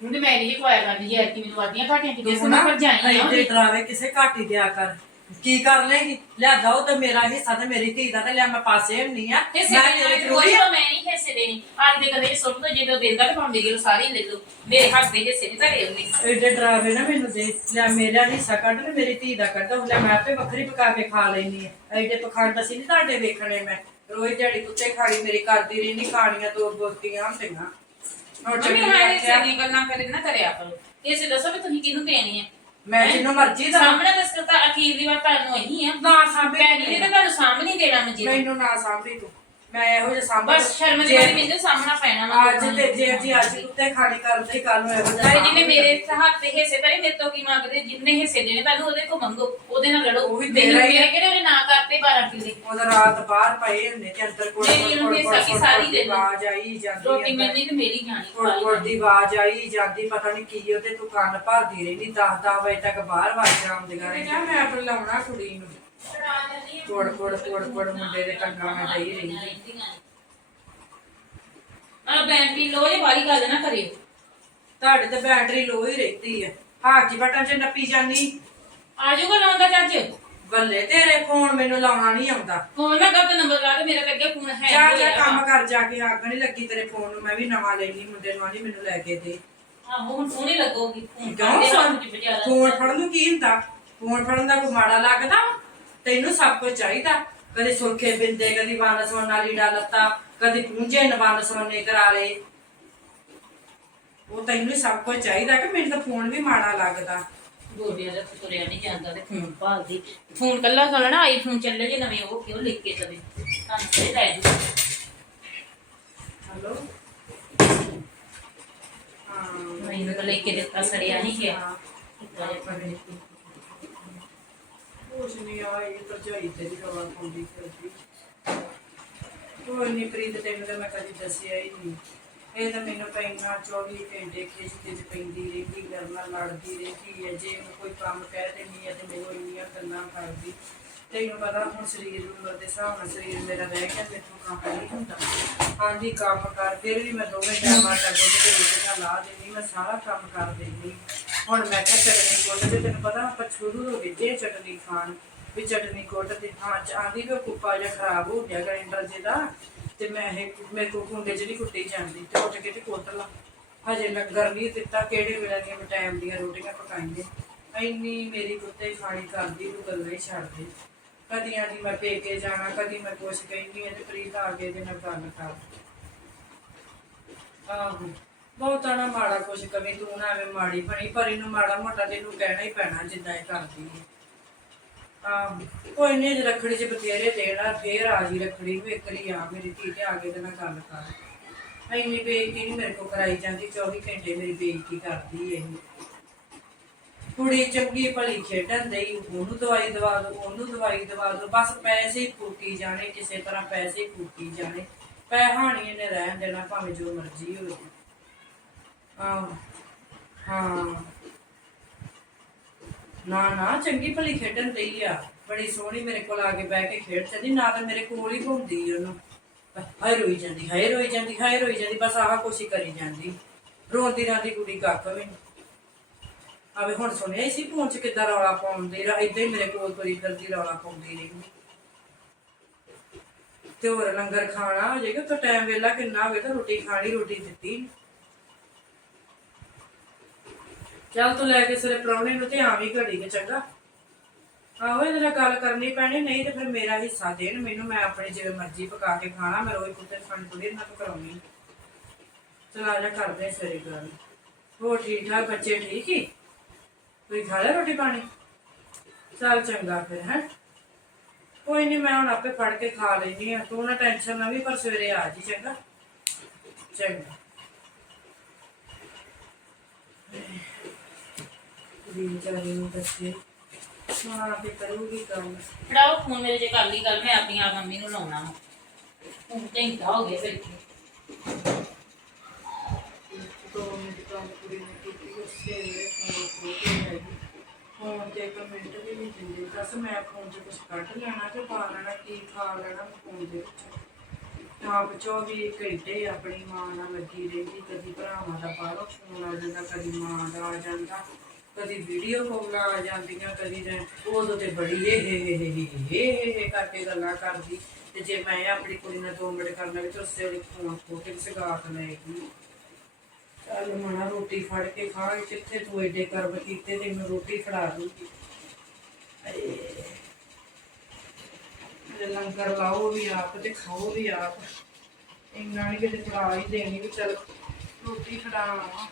[SPEAKER 1] ਉਹਨੇ ਮੈਂ ਨਹੀਂ ਖਵਾਇਆ ਕਰਦੀ ਜੇ ਮੈਨੂੰ ਵਾਦੀਆਂ ਘਾਟੀਆਂ ਕਿਤੇ ਸੁਣਾ ਪਰ ਜਾਈ ਆ।
[SPEAKER 2] ਤੇ ਡਰਾਵੇ ਕਿਸੇ ਘਾਟੀ ਦਿਆ ਕਰ। ਕੀ ਕਰ ਲੇਗੀ? ਲਿਆਦਾ ਉਹ ਤੇ ਮੇਰਾ ਹਿੱਸਾ ਤੇ ਮੇਰੀ ਧੀ ਦਾ ਤੇ ਲਿਆ ਮੈਂ ਪਾਸੇ ਹੁੰਨੀ ਆ।
[SPEAKER 1] ਤੇ
[SPEAKER 2] ਮੈਂ
[SPEAKER 1] ਸਿੱਧੇ
[SPEAKER 2] ਤੇਰੇ
[SPEAKER 1] ਨਾਲ
[SPEAKER 2] ਜ਼ਰੂਰੀ
[SPEAKER 1] ਕੋਈ ਮੈਂ ਨਹੀਂ ਹਿੱਸੇ ਦੇਣੀ। ਅੱਜ ਦੇ ਕਦੇ ਸੁੱਟ ਦੋ ਜਦੋਂ ਦਿੰਦਾ ਤੇ ਭਾਵੇਂ ਗਿਲ ਸਾਰੇ ਲੈ ਲਓ ਮੇਰੇ ਹੱਥ ਦੇ ਹਿੱਸੇ ਨਹੀਂ ਧਰੇ ਉਹਨੇ
[SPEAKER 2] ਐਡੇ ਡਰਾਵੇ ਨਾ ਮੈਨੂੰ ਦੇ। ਲਿਆ ਮੇਰਾ ਹਿੱਸਾ ਕੱਢ ਤੇ ਮੇਰੀ ਧੀ ਦਾ ਕੱਢ। ਲੈ ਮੈਂ ਆਪੇ ਵੱਖਰੀ ਪਕਾ ਕੇ ਖਾ ਲੈਣੀ ਆ। ਐਡੇ ਪਖੰਡ ਅਸੀਂ ਨਹੀਂ ਤੁਹਾਡੇ ਵੇਖਣੇ ਮੈਂ। ਰੋਜ਼ ਦਿਹਾੜੀ ਕੁੱਤੇ ਖਾਣੀ ਮੇਰੀ ਕਰਦੀ ਰਹਿਣੀ ਖਾਣੀਆਂ ਦੋ ਬੋਤੀਆਂ ਹੁੰਦੀਆਂ। ਹੁਣ
[SPEAKER 1] ਮੰਮੀ
[SPEAKER 2] ਚੰਗੀ
[SPEAKER 1] ਹਾਏ
[SPEAKER 2] ਆਖਿਆ,
[SPEAKER 1] ਦੀਆਂ ਗੱਲਾਂ ਕਰੇ ਨਾ ਕਰਿਆ ਕਰੋ। ਕਿਸੇ ਦੱਸੋ ਵੀ ਤੁਸੀਂ ਕਿਹਨੂੰ ਦੇਣੀ ਹੈ
[SPEAKER 2] ਮੈਂ ਜਿੰਨੂੰ ਮਰਜ਼ੀ ਦਾ
[SPEAKER 1] ਸਾਹਮਣੇ ਦੱਸ ਤਾਂ ਅਖੀਰ ਦੀ ਵਾਰ ਤੁਹਾਨੂੰ ਇਹੀ ਆ
[SPEAKER 2] ਨਾ ਸਾਂਭੇ
[SPEAKER 1] ਭੈਣੀ ਨੇ ਤਾਂ ਤੁਹਾਨੂੰ ਸਾਹਮਣੇ ਹੀ ਦੇਣਾ ਮੰਜੇ ਤੇ।
[SPEAKER 2] ਮੈਨੂੰ ਨਾ ਸਾਂਭੀ ਤੂੰ ਮੈਂ ਇਹੋ ਜਿਹਾ ਸਾਂਭ
[SPEAKER 1] ਬਸ ਸ਼ਰਮ ਦੀ ਵਾਰੀ ਮੈਨੂੰ ਸਾਹਮਣਾ ਪੈਣਾ ਵਾ।
[SPEAKER 2] ਅੱਜ ਤੇ ਜੇ ਜੀ ਅੱਜ ਕੁੱਤੇ ਖਾਣੀ ਕਰਦੇ ਕੱਲ ਨੂੰ ਇਹੋ ਜਿਹਾ ਸਾਂਭ
[SPEAKER 1] ਜਿਹਨੇ ਮੇਰੇ ਹੱਥ ਤੇ ਹਿੱਸੇ ਧਰੇ ਮੇਰੇ ਤੋਂ ਕੀ ਮੰਗਦੇ? ਜਿੰਨੇ ਹਿੱਸੇ ਦੇਣੇ ਤੁਹਾਨੂੰ ਉਹਦੇ ਕੋਲ ਮੰਗੋ ਉਹਦੇ ਨਾਲ ਲੜੋ।
[SPEAKER 2] ਉਹ ਵੀ
[SPEAKER 1] ਮੈਨੂੰ
[SPEAKER 2] ਤੇਰਾ ਹੀ।
[SPEAKER 1] ਮੇਰੇ ਕਿਹੜੇ ਉਹਨੇ ਨਾ ਕਰਤੇ 12 ਕਿੱਲੇ?
[SPEAKER 2] ਉਹਦਾ ਰਾਤ ਬਾਹਰ ਪਏ ਹੁੰਦੇ ਤੇ ਅੰਦਰ ਕੋਲ
[SPEAKER 1] ਮੇਰੀ ਉਹਨੂੰ ਹਿੱਸਾ ਕੀ ਸਾਰੀ ਦੇ ਦਿਓ।
[SPEAKER 2] ਆਵਾਜ਼ ਆਈ ਜਾਂਦੀ
[SPEAKER 1] ਰੋਟੀ
[SPEAKER 2] ਅੰਦਰ।
[SPEAKER 1] ਮਿਲਣੀ ਤੇ ਮੇਰੀ ਜਾਣੀ
[SPEAKER 2] ਕੋਲ ਕੋਲ ਦੀ ਆਵਾਜ਼ ਆਈ ਜਾਂਦੀ ਪਤਾ ਨਹੀਂ ਕੀ ਉਹਦੇ ਤੂੰ ਕੰਨ ਭਰਦੀ ਰਹਿੰਦੀ 10 10 ਵਜੇ ਤੱਕ ਬਾਹਰ ਵਾਜਾਂ ਆਉਂਦੀਆਂ ਰਹਿੰਦੀਆਂ ਮੈਂ ਆਪੇ ਲਾਉਣਾ ਕੁੜੀ ਨੂੰ। ਕੋੜ ਕੋੜ ਕੋੜ ਕੋੜ ਮੁੰਡੇ ਦੇ ਕੰਨਾਂ ਨਾਲ ਡਈ ਰਹਿੰਦੀ।
[SPEAKER 1] ਆ ਬੈਟਰੀ ਲੋ ਜੇ ਬਾਰੀ ਗੱਲ ਨਾ ਕਰਿਓ।
[SPEAKER 2] ਤੁਹਾਡੇ ਤੇ ਬੈਟਰੀ ਲੋ ਹੀ ਰਹਿੰਦੀ ਹੈ ਹਾਕੀ ਬਟਨ 'ਚ ਨੱਪੀ ਜਾਨੀ।
[SPEAKER 1] ਆ ਜਾਊਗਾ ਲਾਉਂਦਾ ਚੱਜ?
[SPEAKER 2] ਬੱਲੇ ਤੇਰੇ ਫੋਨ ਮੈਨੂੰ ਲਾਉਣਾ ਨਹੀਂ ਆਉਂਦਾ।
[SPEAKER 1] ਫੋਨ ਨਾ ਗਲਤ ਨੰਬਰ ਲਾ ਕੇ ਮੇਰਾ ਤਾਂ ਅੱਗੇ ਫੋਨ ਹੈ
[SPEAKER 2] ਜਾ ਜਾ ਕੰਮ ਕਰ ਜਾ ਕੇ ਅੱਗ ਨਹੀਂ ਲੱਗੀ ਤੇਰੇ ਫੋਨ ਨੂੰ ਮੈਂ ਵੀ ਨਵਾਂ ਲੈਣੀ ਮੁੰਡੇ ਨੂੰ ਆਂਦੀ ਮੈਨੂੰ ਲੈ ਕੇ ਦੇ।
[SPEAKER 1] ਆਹੋ ਹੁਣ ਸੋਹਣੀ ਲੱਗੋਗੀ। ਫੋਨ
[SPEAKER 2] ਕਿਉਂ ਫੋਨ ਫੜਨ ਨੂੰ ਕੀ ਹੁੰਦਾ? ਫੋਨ ਫੜਨ ਦਾ ਕੋਈ ਮਾੜਾ ਲੱਗਦਾ? ਤੈਨੂੰ ਸਭ ਕੁਝ ਚਾਹੀਦਾ। ਕਦੇ ਸੁਰਖੇ ਬਿੰਦੇ ਕਦੀ ਵੰਨ ਸਵੰਨਾ ਲੀੜਾ ਲੱਤਾ ਕਦੀ ਪੂੰਝੇ ਨਵੰਨ ਸਵੰਨੇ ਕਰਾ ਲਏ। ਉਹ ਤੈਨੂੰ ਹੀ ਸਭ ਕੁਝ ਚਾਹੀਦਾ ਕਿ ਮੈਨੂੰ ਤਾਂ ਫੋਨ ਵੀ ਮਾੜਾ ਲੱਗਦਾ।
[SPEAKER 1] ਗੋਡਿਆਂ ਦਾ ਤੁਰਿਆ ਨਹੀਂ ਜਾਂਦਾ ਤੇ ਫੋਨ ਭਾਲਦੀ। ਫੋਨ ਕੱਲਾ ਕੱਲਾ ਨਾ ਆਈਫੋਨ ਚੱਲੇ ਜੇ ਨਵੇਂ ਉਹ ਕਿਉਂ ਲੈ ਕੇ ਚਲੇ ਤੁਹਾਨੂੰ ਤੇ ਲੈ ਜੂ।
[SPEAKER 2] ਹੈਲੋ? ਹਾਂ।
[SPEAKER 1] ਮੈਨੂੰ ਤਾਂ ਲੈ ਕੇ ਦਿੱਤਾ ਸੜਿਆ ਨਹੀਂ ਗਿਆ।
[SPEAKER 2] ਹਾਂ। ਕੁਛ ਨਹੀਂ ਆ, ਇਹ ਭਰਜਾਈ ਤੇ ਦੀ ਹਵਾ ਪਾਉਂਦੀ ਫਿਰਦੀ। ਕੋਈ ਨਹੀਂ ਪ੍ਰੀਤ ਤੈਨੂੰ ਤਾਂ ਮੈਂ ਕਦੀ ਦੱਸਿਆ ਹੀ ਨਹੀਂ। ਇਹ ਤਾਂ ਮੈਨੂੰ ਪੈਣਾ 24 ਘੰਟੇ ਖਿੱਚ ਖਿੱਚ ਪੈਂਦੀ ਰਹਿੰਦੀ, ਮੇਰੇ ਲੜਦੀ ਰਹਿੰਦੀ ਹੈ। ਜੇ ਮੈਂ ਕੋਈ ਕੰਮ ਕਹਿ ਦਿੰਦੀ ਹੈ ਤੇ ਮੈਨੂੰ ਇੰਨੀਆਂ ਗੱਲਾਂ ਕਰਦੀ। ਤੈਨੂੰ ਪਤਾ ਹੁਣ ਸਰੀਰ ਉਮਰ ਦੇ ਹਿਸਾਬ ਨਾਲ ਸਰੀਰ ਮੇਰਾ ਰਹਿ ਗਿਆ ਮੈਥੋਂ ਕੰਮ ਨਹੀਂ ਹੁੰਦਾ। ਹਾਂਜੀ, ਕੰਮ ਕਰ, ਫਿਰ ਵੀ ਮੈਂ ਦੋਵੇਂ ਟਾਈਮ ਆਟਾ ਗੁੰਨ ਕੇ ਲਾ ਦਿੰਦੀ, ਮੈਂ ਸਾਰਾ ਕੰਮ ਕਰ ਦਿੰਦੀ। ਹੁਣ ਮੈਂ ਕਿਹਾ ਚਟਨੀ ਕੁੱਟ ਤੇ, ਤੈਨੂੰ ਪਤਾ ਆਪਾਂ ਸ਼ੁਰੂ ਹੋ ਗਏ ਜੇ ਚਟਨੀ ਖਾਣ, ਵੀ ਚਟਨੀ ਕੁੱਟ ਤੇ, ਹਾਂ, ਚ ਵੀ ਕੁੱਪਾ ਜਿਹਾ ਖਰਾਬ ਹੋ ਗਿਆ ਗ੍ਰਾਈਂਡਰ ਜਿਹਦਾ ਤੇ ਮੈਂ ਇਹ, ਮੇਰੇ ਕੋ ਕੁੰਡੇ ਜਿਹੜੀ ਕੁੱਟੀ ਜਾਂਦੀ, ਤੇ ਉੱਠ ਕੇ ਤੇ ਕੁੱਟ ਲਾ ਹਜੇ ਲੰਗਰ ਨਹੀਂ ਦਿੱਤਾ, ਕਿਹੜੇ ਵੇਲੇ ਦੀਆਂ ਮੈਂ ਟਾਈਮ ਦੀਆਂ ਰੋਟੀਆਂ ਪਕਾਈਆਂ ਇੰਨੀ ਮੇਰੀ ਕੁੱਤੇ ਖਾਣੀ ਕਰਦੀ ਉਹ ਗੱਲਾਂ ਹੀ ਛੱਡ ਦੇ। ਕਦੀ ਆਂਦੀ ਮੈਂ ਪੇਕੇ ਜਾਣਾ, ਕਦੀ ਮੈਂ ਕੁਛ ਕਹਿੰਦੀ ਹਾਂ ਤੇ ਪ੍ਰੀਤ ਆ ਕੇ ਤੇ ਨਾਲ ਗੱਲ ਕਰ। ਆਹੋ। ਬਹੁਤਾ ਨਾ ਮਾੜਾ ਕੁਛ ਕਵੇ, ਤੂੰ ਨਾ ਐਵੇਂ ਮਾੜੀ ਬਣੀ, ਪਰ ਇਹਨੂੰ ਮਾੜਾ ਮੋਟਾ ਤੈਨੂੰ ਕਹਿਣਾ ਹੀ ਪੈਣਾ ਜਿੱਦਾਂ ਇਹ ਕਰਦੀ ਹੈ। ਆਹ ਕੋਈ ਨਹੀਂ ਰੱਖੜੀ ਚ ਬਥੇਰੇ ਦੇਣਾ ਫੇਰ ਆ ਜੀ ਰੱਖੜੀ ਨੂੰ, ਇੱਕ ਵਾਰੀ ਆ ਮੇਰੀ ਧੀ ਤੇ ਆ ਕੇ ਤੇ ਨਾਲ ਗੱਲ ਕਰ ਇੰਨੀ ਬੇਇੱਜ਼ਤੀ ਨਹੀਂ ਮੇਰੇ ਕੋ ਕਰਾਈ ਜਾਂਦੀ 24 ਘੰਟੇ ਮੇਰੀ ਬੇਇੱਜ਼ਤੀ ਕਰਦੀ ਇਹ। ਕੁੜੀ ਚੰਗੀ ਭਲੀ ਖੇਡਣ ਦੇਈ ਉਹਨੂੰ ਦਵਾਈ ਦਵਾ ਦੋ, ਉਹਨੂੰ ਦਵਾਈ ਦਵਾ ਦੋ, ਬਸ ਪੈਸੇ ਹੀ ਫੂਕੀ ਜਾਣੇ, ਕਿਸੇ ਤਰ੍ਹਾਂ ਪੈਸੇ ਹੀ ਫੂਕੀ ਜਾਣੇ। ਪੈਸਾ ਨਹੀਂ ਇਹਨੇ ਰਹਿਣ ਦੇਣਾ, ਭਾਵੇਂ ਜੋ ਮਰਜ਼ੀ ਹੋਵੇ। ਆਹ ਹਾਂ। ਨਾ ਨਾ, ਚੰਗੀ ਭਲੀ ਖੇਡਣ ਦਈ ਆ। ਬੜੀ ਸੋਹਣੀ ਮੇਰੇ ਕੋਲ ਆ ਕੇ ਬਹਿ ਕੇ ਖੇਡ ਜਾਂਦੀ ਨਾ ਤਾਂ ਮੇਰੇ ਕੋਲ ਹੀ ਘੁੰਮਦੀ ਉਹਨੂੰ। ਹਾਏ ਰੋਈ ਜਾਂਦੀ, ਹਾਏ ਰੋਈ ਜਾਂਦੀ, ਹਾਏ ਰੋਈ ਜਾਂਦੀ, ਬਸ ਆਹ ਕੁਛ ਹੀ ਕਰੀ ਜਾਂਦੀ। ਰੋਂਦੀ ਰਾਂਦੀ ਕੁੜੀ ਕੱਖ ਵੀ ਆਵੇ, ਹੁਣ ਸੁਣਿਆ ਹੀ ਸੀ ਫੋਨ ਚ ਕਿੱਦਾਂ ਰੌਲਾ ਪਾਉਂਦੀ ਰਾ ਇਦਾਂ ਹੀ ਮੇਰੇ ਕੋਲ ਤੁਰੀ ਫਿਰਦੀ, ਰੌਲਾ ਪਾਉਂਦੀ ਰਹੀ। ਤੇ ਹੋਰ ਲੰਗਰ ਖਾਣਾ ਹੋ ਜਾਏਗਾ, ਤਾਂ ਟਾਈਮ ਵੇਲਾ ਕਿੰਨਾ ਹੋਵੇ, ਤਾਂ ਰੋਟੀ ਖਾਣੀ, ਰੋਟੀ ਦਿੱਤੀ ਨੀ। ਚੱਲ ਤੂੰ ਲੈ ਕੇ ਸਿਰੇ ਪ੍ਰਾਹੁਣੇ ਨੂੰ ਤੇ ਆਵੀਂ ਘੜੀ ਕੇ ਚੰਗਾ। ਆਹੋ, ਇਹਦੇ ਨਾਲ ਗੱਲ ਕਰਨੀ ਪੈਣੀ, ਨਹੀਂ ਤੇ ਫਿਰ ਮੇਰਾ ਹਿੱਸਾ ਦੇਣ। ਮੈਨੂੰ ਮੈਂ ਆਪਣੇ ਜਿਵੇਂ ਮਰਜ਼ੀ ਪਕਾ ਕੇ ਖਾਣਾ, ਮੈਂ ਰੋਜ਼ ਕੁੱਤੇ ਖਾਣ ਥੋੜੀ ਨਾ ਕਰਾਉਣੀ ਚਲ ਆ ਜਾ ਕਰਦੇ ਸਵੇਰੇ ਗੱਲ। ਹੋਰ ਠੀਕ ਠਾਕ ਬੱਚੇ ਠੀਕ ਹੀ? ਤੁਸੀਂ ਖਾ ਲਿਆ ਰੋਟੀ ਪਾਣੀ? ਚੱਲ ਚੰਗਾ ਫਿਰ, ਹੈ? ਕੋਈ ਨਹੀਂ, ਮੈਂ ਹੁਣ ਆਪੇ ਫੜ ਕੇ ਖਾ ਲੈਣੀ ਆ ਤੂੰ ਨਾ ਟੈਨਸ਼ਨ ਨਾ ਵੀ, ਪਰ ਸਵੇਰੇ ਆ ਜੀ ਚੰਗਾ। ਚੰਗਾ। ਵੀ ਨੂੰ ਬੱਚੇ ਮਾਂ ਤੇ ਕਰੂਗੀ ਕੰਮ।
[SPEAKER 1] ਫੜਾਓ ਫੋਨ ਮੇਰੇ ਜੇ ਕਰ ਲਈ ਗੱਲ ਮੈਂ ਆਪਣੀ ਆਪ ਮੰਮੀ ਨੂੰ ਲਾਉਣਾ ਵਾ। ਹੁਣ ਘੰਟਾ ਹੋ ਗਿਆ ਫਿਰ
[SPEAKER 2] ਦੋ ਮਿੰਟ ਕੰਮ ਕੁੜੀ ਨੇ ਕੀਤੀ ਉਸੇ ਵੇਲੇ ਫੋਨ ਖੋਲ ਕੇ ਲੈ ਗਈ। ਫੋਨ ਤੇ ਇੱਕ ਮਿੰਟ ਵੀ ਨਹੀਂ ਦਿੰਦੇ। ਦੱਸ ਮੈਂ ਫੋਨ 'ਚ ਕੁਝ ਕੱਢ ਲੈਣਾ ਕਿ ਪਾ ਲੈਣਾ ਕੀ ਖਾ ਲੈਣਾ ਫੋਨ ਦੇ ਵਿੱਚ? ਆਪ 24 ਘੰਟੇ ਆਪਣੀ ਮਾਂ ਨਾਲ ਲੱਗੀ ਰਹਿੰਦੀ ਕਦੀ ਭਰਾਵਾਂ ਦਾ ਬਾਹਰੋਂ ਫੋਨ ਆ ਜਾਂਦਾ ਕਦੀ ਮਾਂ ਦਾ ਆ ਜਾਂਦਾ। ਕਦੀ ਵੀਡੀਓ ਕਾਲਾਂ ਆ ਜਾਂਦੀਆਂ, ਕਦੀ ਨੇ ਉਦੋਂ ਤੇ ਬੜੀ ਇਹ ਇਹ ਇਹ ਇਹ ਇਹ ਕਰਕੇ ਗੱਲਾਂ ਕਰਦੀ। ਤੇ ਜੇ ਮੈਂ ਆਪਣੀ ਕੁੜੀ ਨਾਲ ਦੋ ਮਿੰਟ ਕਰਨਾ ਵੀ ਉਸੇ ਵੇਲੇ ਫੋਨ ਖੋ ਸਗਾਤ ਲੈ ਚੱਲ ਮਣਾ ਰੋਟੀ ਫੜ ਕੇ ਖਾ, ਕਿੱਥੇ ਤੂੰ ਏਡੇ ਕਰਮ ਕੀਤੇ ਤੇ ਮੈਨੂੰ ਰੋਟੀ ਫੜਾ ਦੂਗੀ। ਲੰਗਰ ਲਾਓ ਵੀ ਆਪ ਤੇ ਖਾਓ ਵੀ ਆਪ। ਇੰਨਾ ਨਹੀਂ ਕਿਤੇ ਫੜਾ ਹੀ ਦੇਣੀ ਵੀ ਚੱਲ ਰੋਟੀ ਫੜਾਵਾਂ